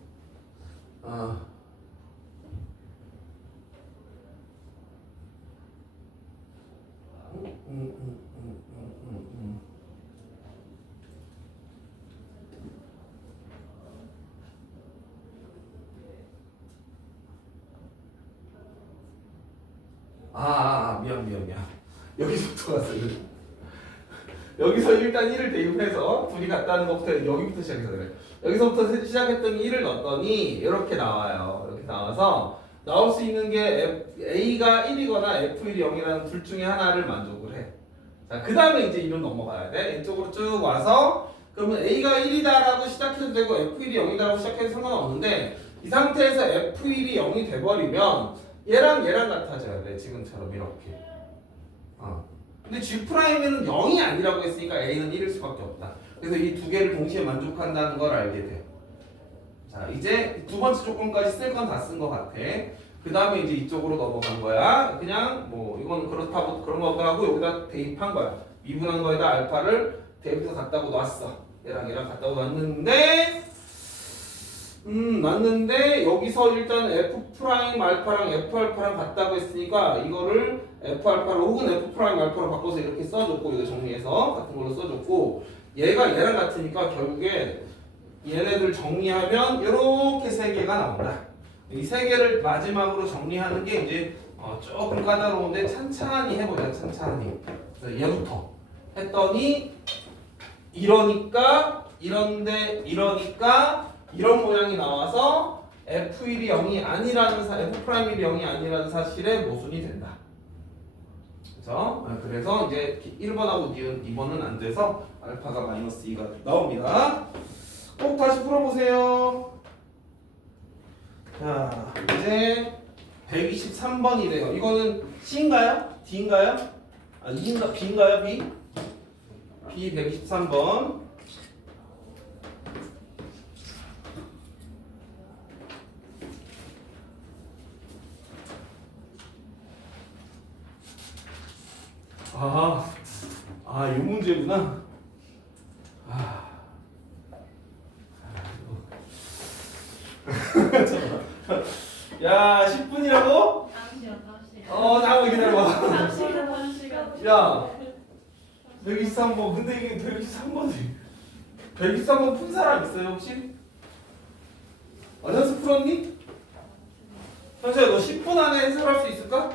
미안. 여기서부터 왔어요. 여기서 일단 1을 대입해서 둘이 같다는 것부터 여기부터 시작해서 그래. 여기서부터 시작했더니 1을 넣었더니 이렇게 나와요. 이렇게 나와서 나올 수 있는 게 A가 1이거나 F1이 0이라는 둘 중에 하나를 만족을 해. 자, 그 다음에 이제 1은 넘어가야 돼. 이쪽으로 쭉 와서 그러면 A가 1이다라고 시작해도 되고 F1이 0이다라고 시작해도 상관없는데 이 상태에서 F1이 0이 돼버리면 얘랑 같아져야 돼. 지금처럼 이렇게. 근데 G'에는 0이 아니라고 했으니까 A는 1일 수밖에 없다. 그래서 이 두 개를 동시에 만족한다는 걸 알게 돼. 자, 이제 두 번째 조건까지 쓸 건 다 쓴 것 같아. 그 다음에 이제 이쪽으로 넘어간 거야. 그냥 뭐 이건 그렇다고 그런 거고 하고 여기다 대입한 거야. 미분한 거에다 알파를 대입해서 갖다고 놨어. 얘랑 갖다고 놨는데 여기서 일단 F' 알파랑 F 알파랑 같다고 했으니까 이거를 F 알파를 혹은 F' 알파로 바꿔서 이렇게 써줬고 이거 정리해서 같은 걸로 써줬고 얘가 얘랑 같으니까 결국에 얘네들 정리하면 이렇게 세 개가 나온다. 이 세 개를 마지막으로 정리하는 게 이제 조금 까다로운데 찬찬히 해보자. 찬찬히. 그래서 얘부터 했더니 이러니까 이런 모양이 나와서 F1이 0이 아니라는 F'1이 0이 아니라는 사실에 모순이 된다. 그죠? 그래서 이제 1번하고 2번은 안 돼서 알파가 마이너스 2가 나옵니다. 꼭 다시 풀어보세요. 자, 이제 123번이래요. 이거는 C인가요? D인가요? E인가? B인가요? B? B 123번. 이 문제구나. 야, 10분이라고? 잠시만. 잠깐만 기다려봐. 잠시만. 야, 123번. 근데 이게 123번 푼 사람 있어요, 혹시? 연습 풀었니? 현수야, 너 10분 안에 해설할 수 있을까?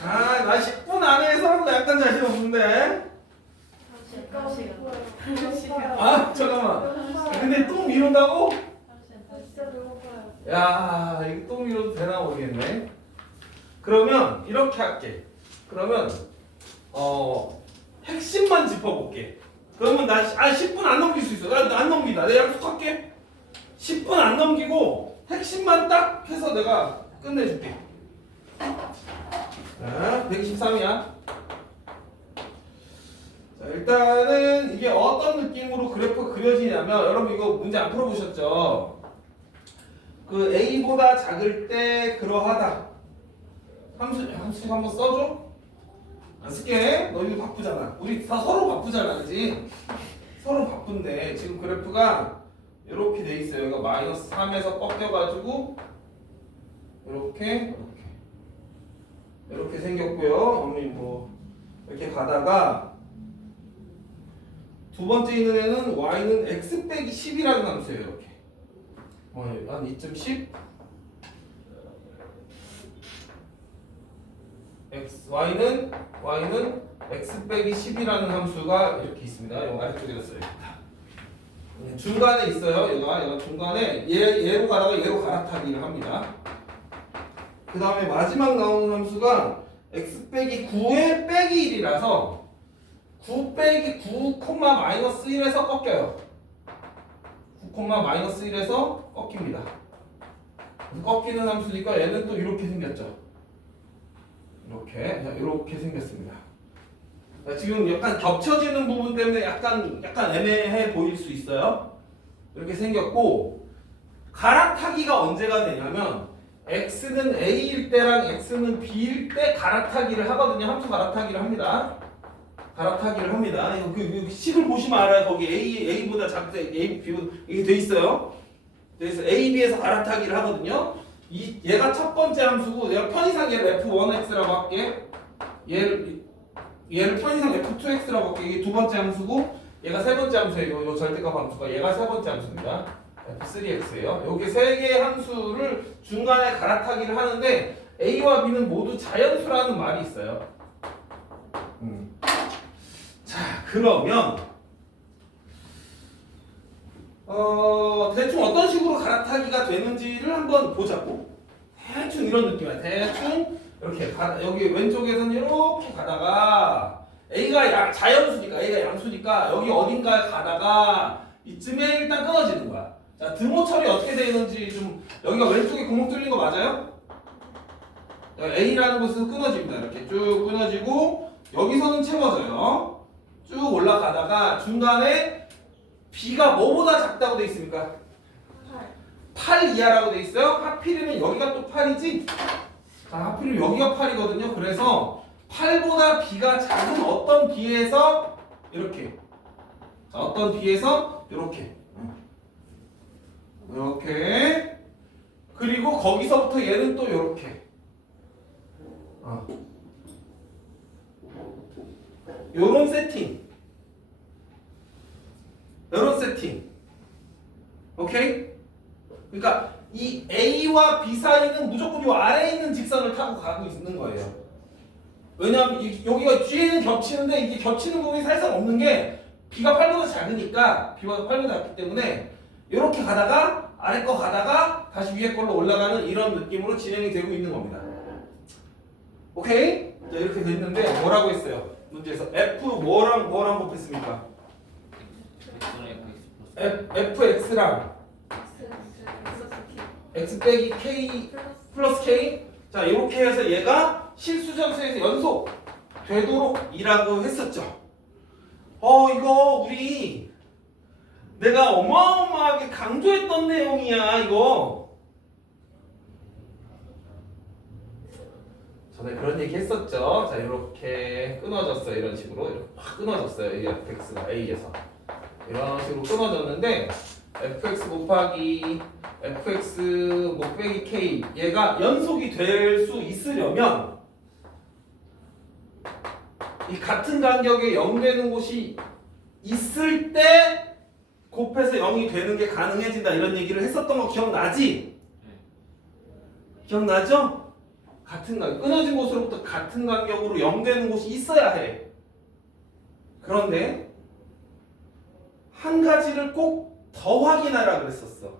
나 10분 안에 해설하는 거 약간 자신 없는데? 잠시만. 잠깐만. 근데 또 미룬다고? 진짜 배고파요. 야, 이거 또 미뤄도 되나 모르겠네. 그러면 이렇게 할게. 그러면 핵심만 짚어볼게. 그러면 나 10분 안 넘길 수 있어. 나 안 넘긴다. 내가 약속할게. 10분 안 넘기고 핵심만 딱 해서 내가 끝내줄게. 자, 123이야. 자, 일단은 이게 어떤 느낌으로 그래프가 그려지냐면 여러분 이거 문제 안 풀어보셨죠? 그 A보다 작을 때 그러하다. 함수 한번 써줘. 안 쓸게. 너희들 바쁘잖아. 우리 다 서로 바쁘잖아, 그지? 서로 바쁜데 지금 그래프가 이렇게 돼 있어요. 여기가 마이너스 3에서 꺾여가지고 이렇게 생겼고요. 어머니 뭐 이렇게 가다가 두 번째 있는 애는 y는 x 빼기 10이라는 함수예요. 이렇게 한 2.10 y는 x 빼기 10이라는 함수가 이렇게 있습니다. 이 아래쪽에 써야겠다. 중간에 있어요. 얘가 중간에 얘로 가다가 얘로 갈아타기를 합니다. 그 다음에 마지막 나오는 함수가 x 빼기 9의 빼기 1이라서 9 빼기 9, 마이너스 1에서 꺾여요. 9, 마이너스 1에서 꺾입니다. 꺾이는 함수니까 얘는 또 이렇게 생겼죠. 이렇게 생겼습니다. 지금 약간 겹쳐지는 부분 때문에 약간 애매해 보일 수 있어요. 이렇게 생겼고 갈아타기가 언제가 되냐면 x는 a일 때랑 x는 b일 때 갈아타기를 하거든요. 함수 갈아타기를 합니다. 이거 그 식을 보시면 알아요. 거기 a보다 작다, a b보다 이게 돼 있어요. 그래서 a b에서 갈아타기를 하거든요. 얘가 첫 번째 함수고 내가 편의상 얘를 f1x라고 할게. 얘를 편의상 f2x라고 할게. 이게 두 번째 함수고 얘가 세 번째 함수예요. 요 절대값 함수가 얘가 세 번째 함수입니다. f3x예요. 여기 세 개의 함수를 중간에 갈아타기를 하는데 a와 b는 모두 자연수라는 말이 있어요. 자, 그러면 대충 어떤 식으로 갈아타기가 되는지를 한번 보자고. 대충 이런 느낌이야. 대충 이렇게 여기 왼쪽에서는 이렇게 가다가 a가 자연수니까 a가 양수니까 여기 어딘가에 가다가 이쯤에 일단 끊어지는 거야. 자, 등호 처리 어떻게 되는지 좀 여기가 왼쪽에 구멍 뚫린 거 맞아요? a라는 곳에서 끊어집니다. 이렇게 쭉 끊어지고 여기서는 채워져요. 쭉 올라가다가 중간에 b가 뭐보다 작다고 돼 있습니까? 8 이하라고 돼 있어요. 하필이면 여기가 또 8이지? 자, 하필이면 여기가 8이거든요. 그래서 8보다 b가 작은 어떤 b에서 이렇게, 자, 어떤 b에서 이렇게, 그리고 거기서부터 얘는 또 이렇게, 요런 세팅. 오케이? 그러니까 이 A와 B 사이는 무조건 요 아래에 있는 직선을 타고 가고 있는 거예요. 왜냐하면 여기가 뒤에는 겹치는데 이게 겹치는 부분이 살짝 없는 게 B가 8보다 작으니까 B가 8보다 작기 때문에 이렇게 가다가 아래 거 가다가 다시 위에 걸로 올라가는 이런 느낌으로 진행이 되고 있는 겁니다. 오케이? 자, 이렇게 됐는데 뭐라고 했어요? 문제에서 F 뭐랑 곱했습니까? fx랑 x 빼기 k 플러스 k. 자, 이렇게 해서 얘가 실수정수에서 연속 되도록 이라고 했었죠. 이거 우리 내가 어마어마하게 강조했던 내용이야. 이거 전에 그런 얘기 했었죠. 자, 이렇게 끊어졌어요. 이런 식으로 이렇게 확 끊어졌어요. 이 fx가 a에서 이런 식으로 끊어졌는데 fx 곱하기 fx 못 빼기 k 얘가 연속이 될 수 있으려면 이 같은 간격에 0 되는 곳이 있을 때 곱해서 0이 되는 게 가능해진다 이런 얘기를 했었던 거 기억나지? 기억나죠? 같은 간격, 끊어진 곳으로부터 같은 간격으로 0 되는 곳이 있어야 해. 그런데 한 가지를 꼭 더 확인하라 그랬었어.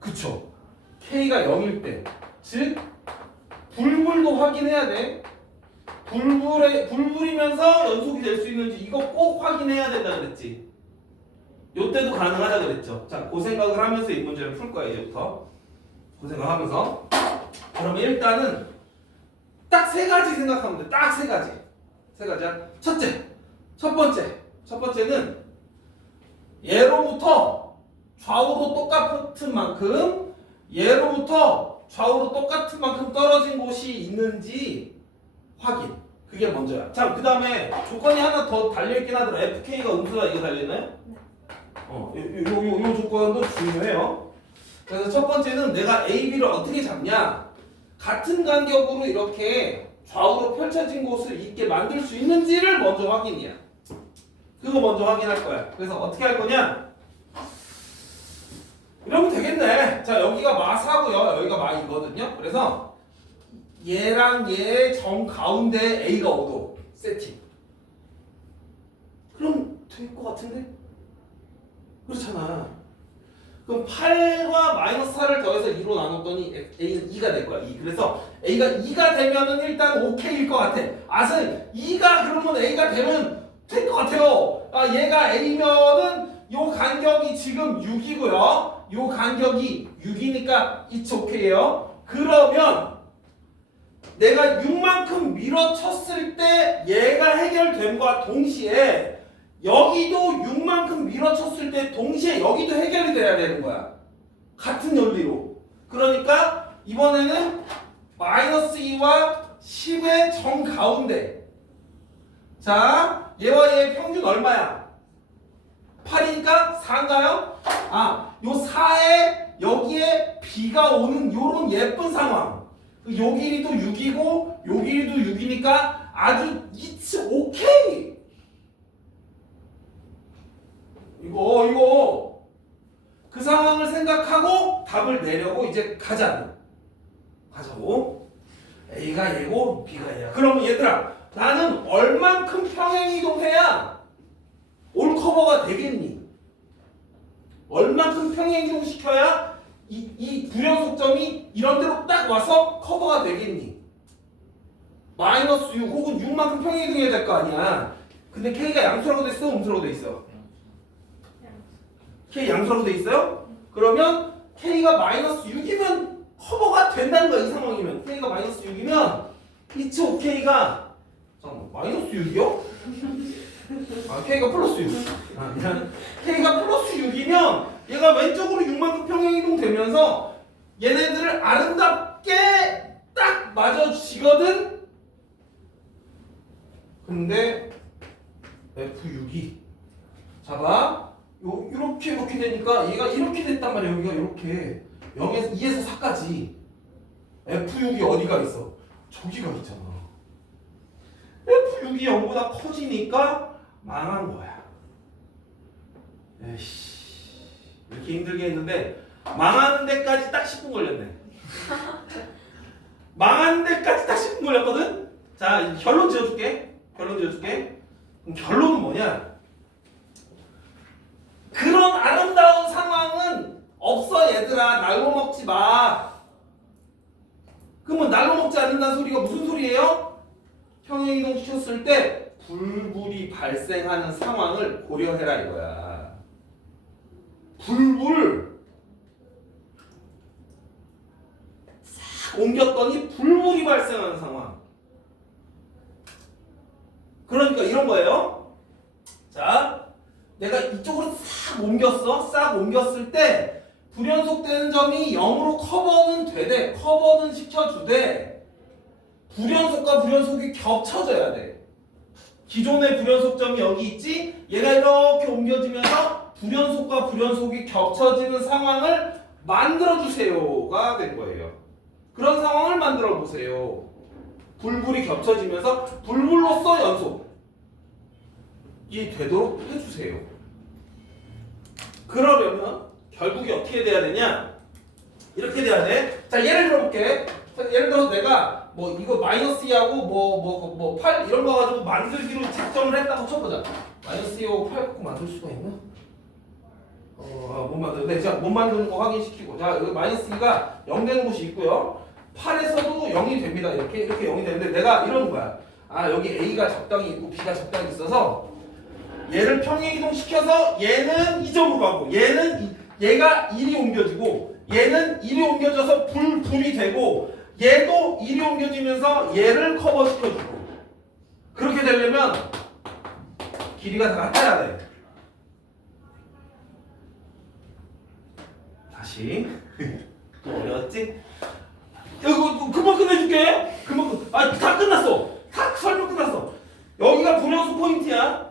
그쵸? K가 0일 때, 즉 불불도 확인해야 돼. 불불이면서 연속이 될 수 있는지 이거 꼭 확인해야 된다 그랬지. 요때도 가능하다 그랬죠. 자, 그 생각을 하면서 이 문제를 풀 거야 이제부터. 그 생각하면서. 그러면 일단은 딱 세 가지 생각하면 돼. 딱 세 가지. 세 가지야. 첫 번째는 얘로부터 좌우로 똑같은 만큼 얘로부터 좌우로 똑같은 만큼 떨어진 곳이 있는지 확인. 그게 먼저야. 자, 그 다음에 조건이 하나 더 달려있긴 하더라. FK가 음수다 이거 달려있나요? 요 조건도 중요해요. 그래서 첫 번째는 내가 AB를 어떻게 잡냐? 같은 간격으로 이렇게 좌우로 펼쳐진 곳을 있게 만들 수 있는지를 먼저 확인이야. 그거 먼저 확인할 거야. 그래서 어떻게 할 거냐? 이러면 되겠네. 자, 여기가 마사고요. 여기가 마이거든요. 그래서 얘랑 얘 정 가운데 A가 5도 세팅. 그럼 될 것 같은데? 그렇잖아. 그럼 8과 마이너스 4를 더해서 2로 나눴더니 A는 2가 될 거야. 2. 그래서 A가 2가 되면은 일단 오케이일 것 같아. 아, 선생님 2가 그러면 A가 되면 될 것 같아요. 아, 얘가 A면은 요 간격이 지금 6이고요. 요 간격이 6이니까 it's okay예요. 그러면 내가 6만큼 밀어쳤을 때 얘가 해결됨과 동시에 여기도 6만큼 밀어쳤을 때 동시에 여기도 해결이 돼야 되는 거야. 같은 원리로. 그러니까 이번에는 마이너스 2와 10의 정 가운데. 자, 얘와 얘의 평균 얼마야? 8이니까 4인가요? 아, 요 4에 여기에 B가 오는 요런 예쁜 상황. 요 길이도 6이고 요 길이도 6이니까 아주 it's okay. 이거 그 상황을 생각하고 답을 내려고 이제 가자고. A가 얘고 B가 얘야. 그러면 얘들아, 나는 얼만큼 평행이동해야 올 커버가 되겠니? 얼만큼 평행이동 시켜야 이 불연속점이 이런 데로 딱 와서 커버가 되겠니? 마이너스 6 혹은 6만큼 평행이동해야 될 거 아니야. 근데 K가 양수라고 돼 있어? 음수라고 돼 있어? K 양수라고 돼 있어요? 그러면 K가 마이너스 6이면 커버가 된다는 거야. 이 상황이면 K가 마이너스 6이면 it's okay가 잠깐만 마이너스 6이요? 아, K가 플러스 6. 아, 미안. K가 플러스 6이면 얘가 왼쪽으로 6만큼 평행이동 되면서 얘네들을 아름답게 딱 맞아지거든? 근데 F6이 봐봐. 이렇게 되니까 얘가 이렇게 됐단 말이야. 여기가 이렇게 0에서 2에서 4까지 F6이 어디가 있어? 저기가 있잖아. F6이 0보다 커지니까 망한 거야. 에이씨, 이렇게 힘들게 했는데 망하는 데까지 딱 10분 걸렸네. 망하는 데까지 딱 10분 걸렸거든? 자, 결론 지어줄게. 그럼 결론은 뭐냐? 그런 아름다운 상황은 없어. 얘들아, 날로 먹지 마. 그러면 날로 먹지 않는다는 소리가 무슨 소리예요? 평행이동 시켰을 때 불불이 발생하는 상황을 고려해라 이거야. 불불 싹 옮겼더니 불불이 발생하는 상황. 그러니까 이런 거예요. 자, 내가 이쪽으로 싹 옮겼을 때 불연속되는 점이 0으로 커버는 되되, 커버는 시켜주되 불연속과 불연속이 겹쳐져야 돼. 기존의 불연속점이 여기 있지? 얘가 이렇게 옮겨지면서 불연속과 불연속이 겹쳐지는 상황을 만들어주세요가 된 거예요. 그런 상황을 만들어 보세요. 불불이 겹쳐지면서 불불로서 연속이 되도록 해주세요. 그러려면 결국이 어떻게 돼야 되냐? 이렇게 돼야 돼. 자, 예를 들어볼게. 예를 들어서 내가 뭐 이거 마이너스 2하고 8 이런 거 가지고 만들기로 작정을 했다고 쳐보자. 마이너스 2하고 8 갖고 만들 수가 있나? 못 만드는데. 자, 못 만드는 거 확인시키고. 자, 여기 마이너스 2가 0 되는 곳이 있고요. 8에서도 0이 됩니다. 이렇게 0이 되는데 내가 이러는 거야. 아, 여기 A가 적당히 있고 B가 적당히 있어서 얘를 평행이동 시켜서 얘는 2점으로 가고 얘가 1이 옮겨지고 얘는 1이 옮겨져서 불이 되고 얘도 1이 옮겨지면서 얘를 커버시켜주고. 그렇게 되려면 길이가 다 같아야 돼. 다시. 또 어려웠지? 이거 금방 끝내줄게. 다 끝났어. 다 설명 끝났어. 비로소 포인트야.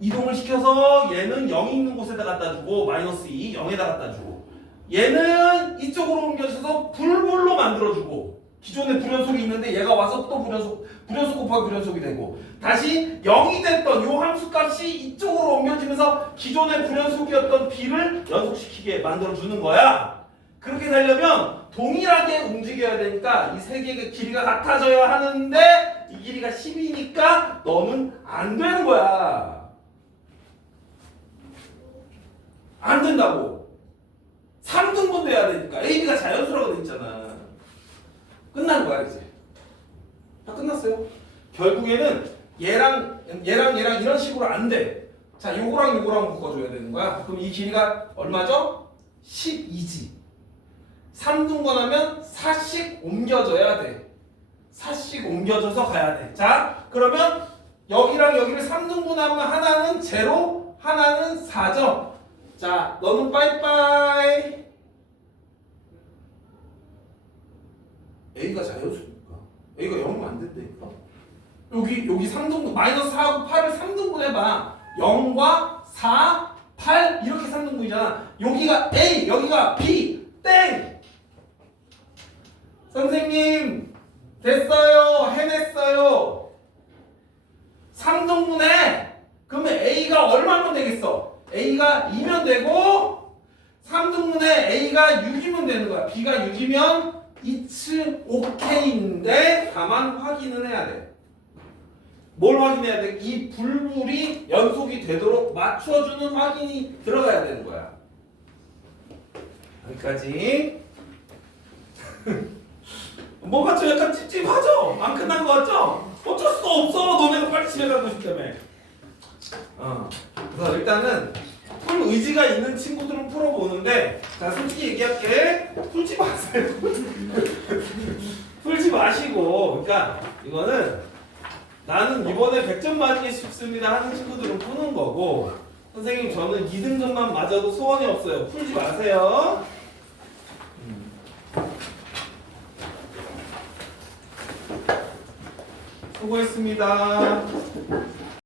이동을 시켜서 얘는 0이 있는 곳에다 갖다 주고 마이너스 2, 0에다 갖다 주고 얘는 이쪽으로 옮겨져서 불불로 만들어주고 기존에 불연속이 있는데 얘가 와서 또 불연속 곱하기 불연속이 되고 다시 0이 됐던 요 함수값이 이쪽으로 옮겨지면서 기존의 불연속이었던 b를 연속시키게 만들어주는 거야. 그렇게 되려면 동일하게 움직여야 되니까 이 세 개의 길이가 같아져야 하는데 이 길이가 10이니까 너는 안 되는 거야. 안 된다고. 3등분 돼야 되니까 AB가 자연수라고 돼 있잖아. 끝난 거야 이제. 다 끝났어요. 결국에는 얘랑 이런 식으로 안 돼. 자, 요거랑 묶어줘야 되는 거야. 그럼 이 길이가 얼마죠? 12지. 3등분 하면 4씩 옮겨져야 돼. 4씩 옮겨져서 가야 돼. 자, 그러면 여기랑 여기를 3등분하면 하나는 제로, 하나는 4죠. 자, 너는 빠이빠이. A가 자연수니까 A가 0이면 안 된다니까. 여기 3등분 마이너스 4하고 8을 3등분 해봐. 0과 4, 8 이렇게 3등분이잖아. 여기가 A, 여기가 B. 땡! 선생님 됐어요. 해냈어요. 3등분해. 그러면 A가 얼마면 되겠어? A가 2면 되고 3등분에 A가 6이면 되는 거야. B가 6이면 it's okay인데 다만 확인을 해야 돼. 뭘 확인해야 돼? 이 불불이 연속이 되도록 맞춰주는 확인이 들어가야 되는 거야. 여기까지. 뭔가 좀 약간 찝찝하죠? 안 끝난 거 같죠? 어쩔 수가 없어. 너네가 빨리 집에 가고 싶다며. 그래서 일단은 풀 의지가 있는 친구들은 풀어보는데, 자, 솔직히 얘기할게. 풀지 마세요. 풀지 마시고, 그러니까 이거는 나는 이번에 100점 맞기 쉽습니다 하는 친구들은 푸는 거고, 선생님 저는 2등급만 맞아도 소원이 없어요. 풀지 마세요. 수고했습니다.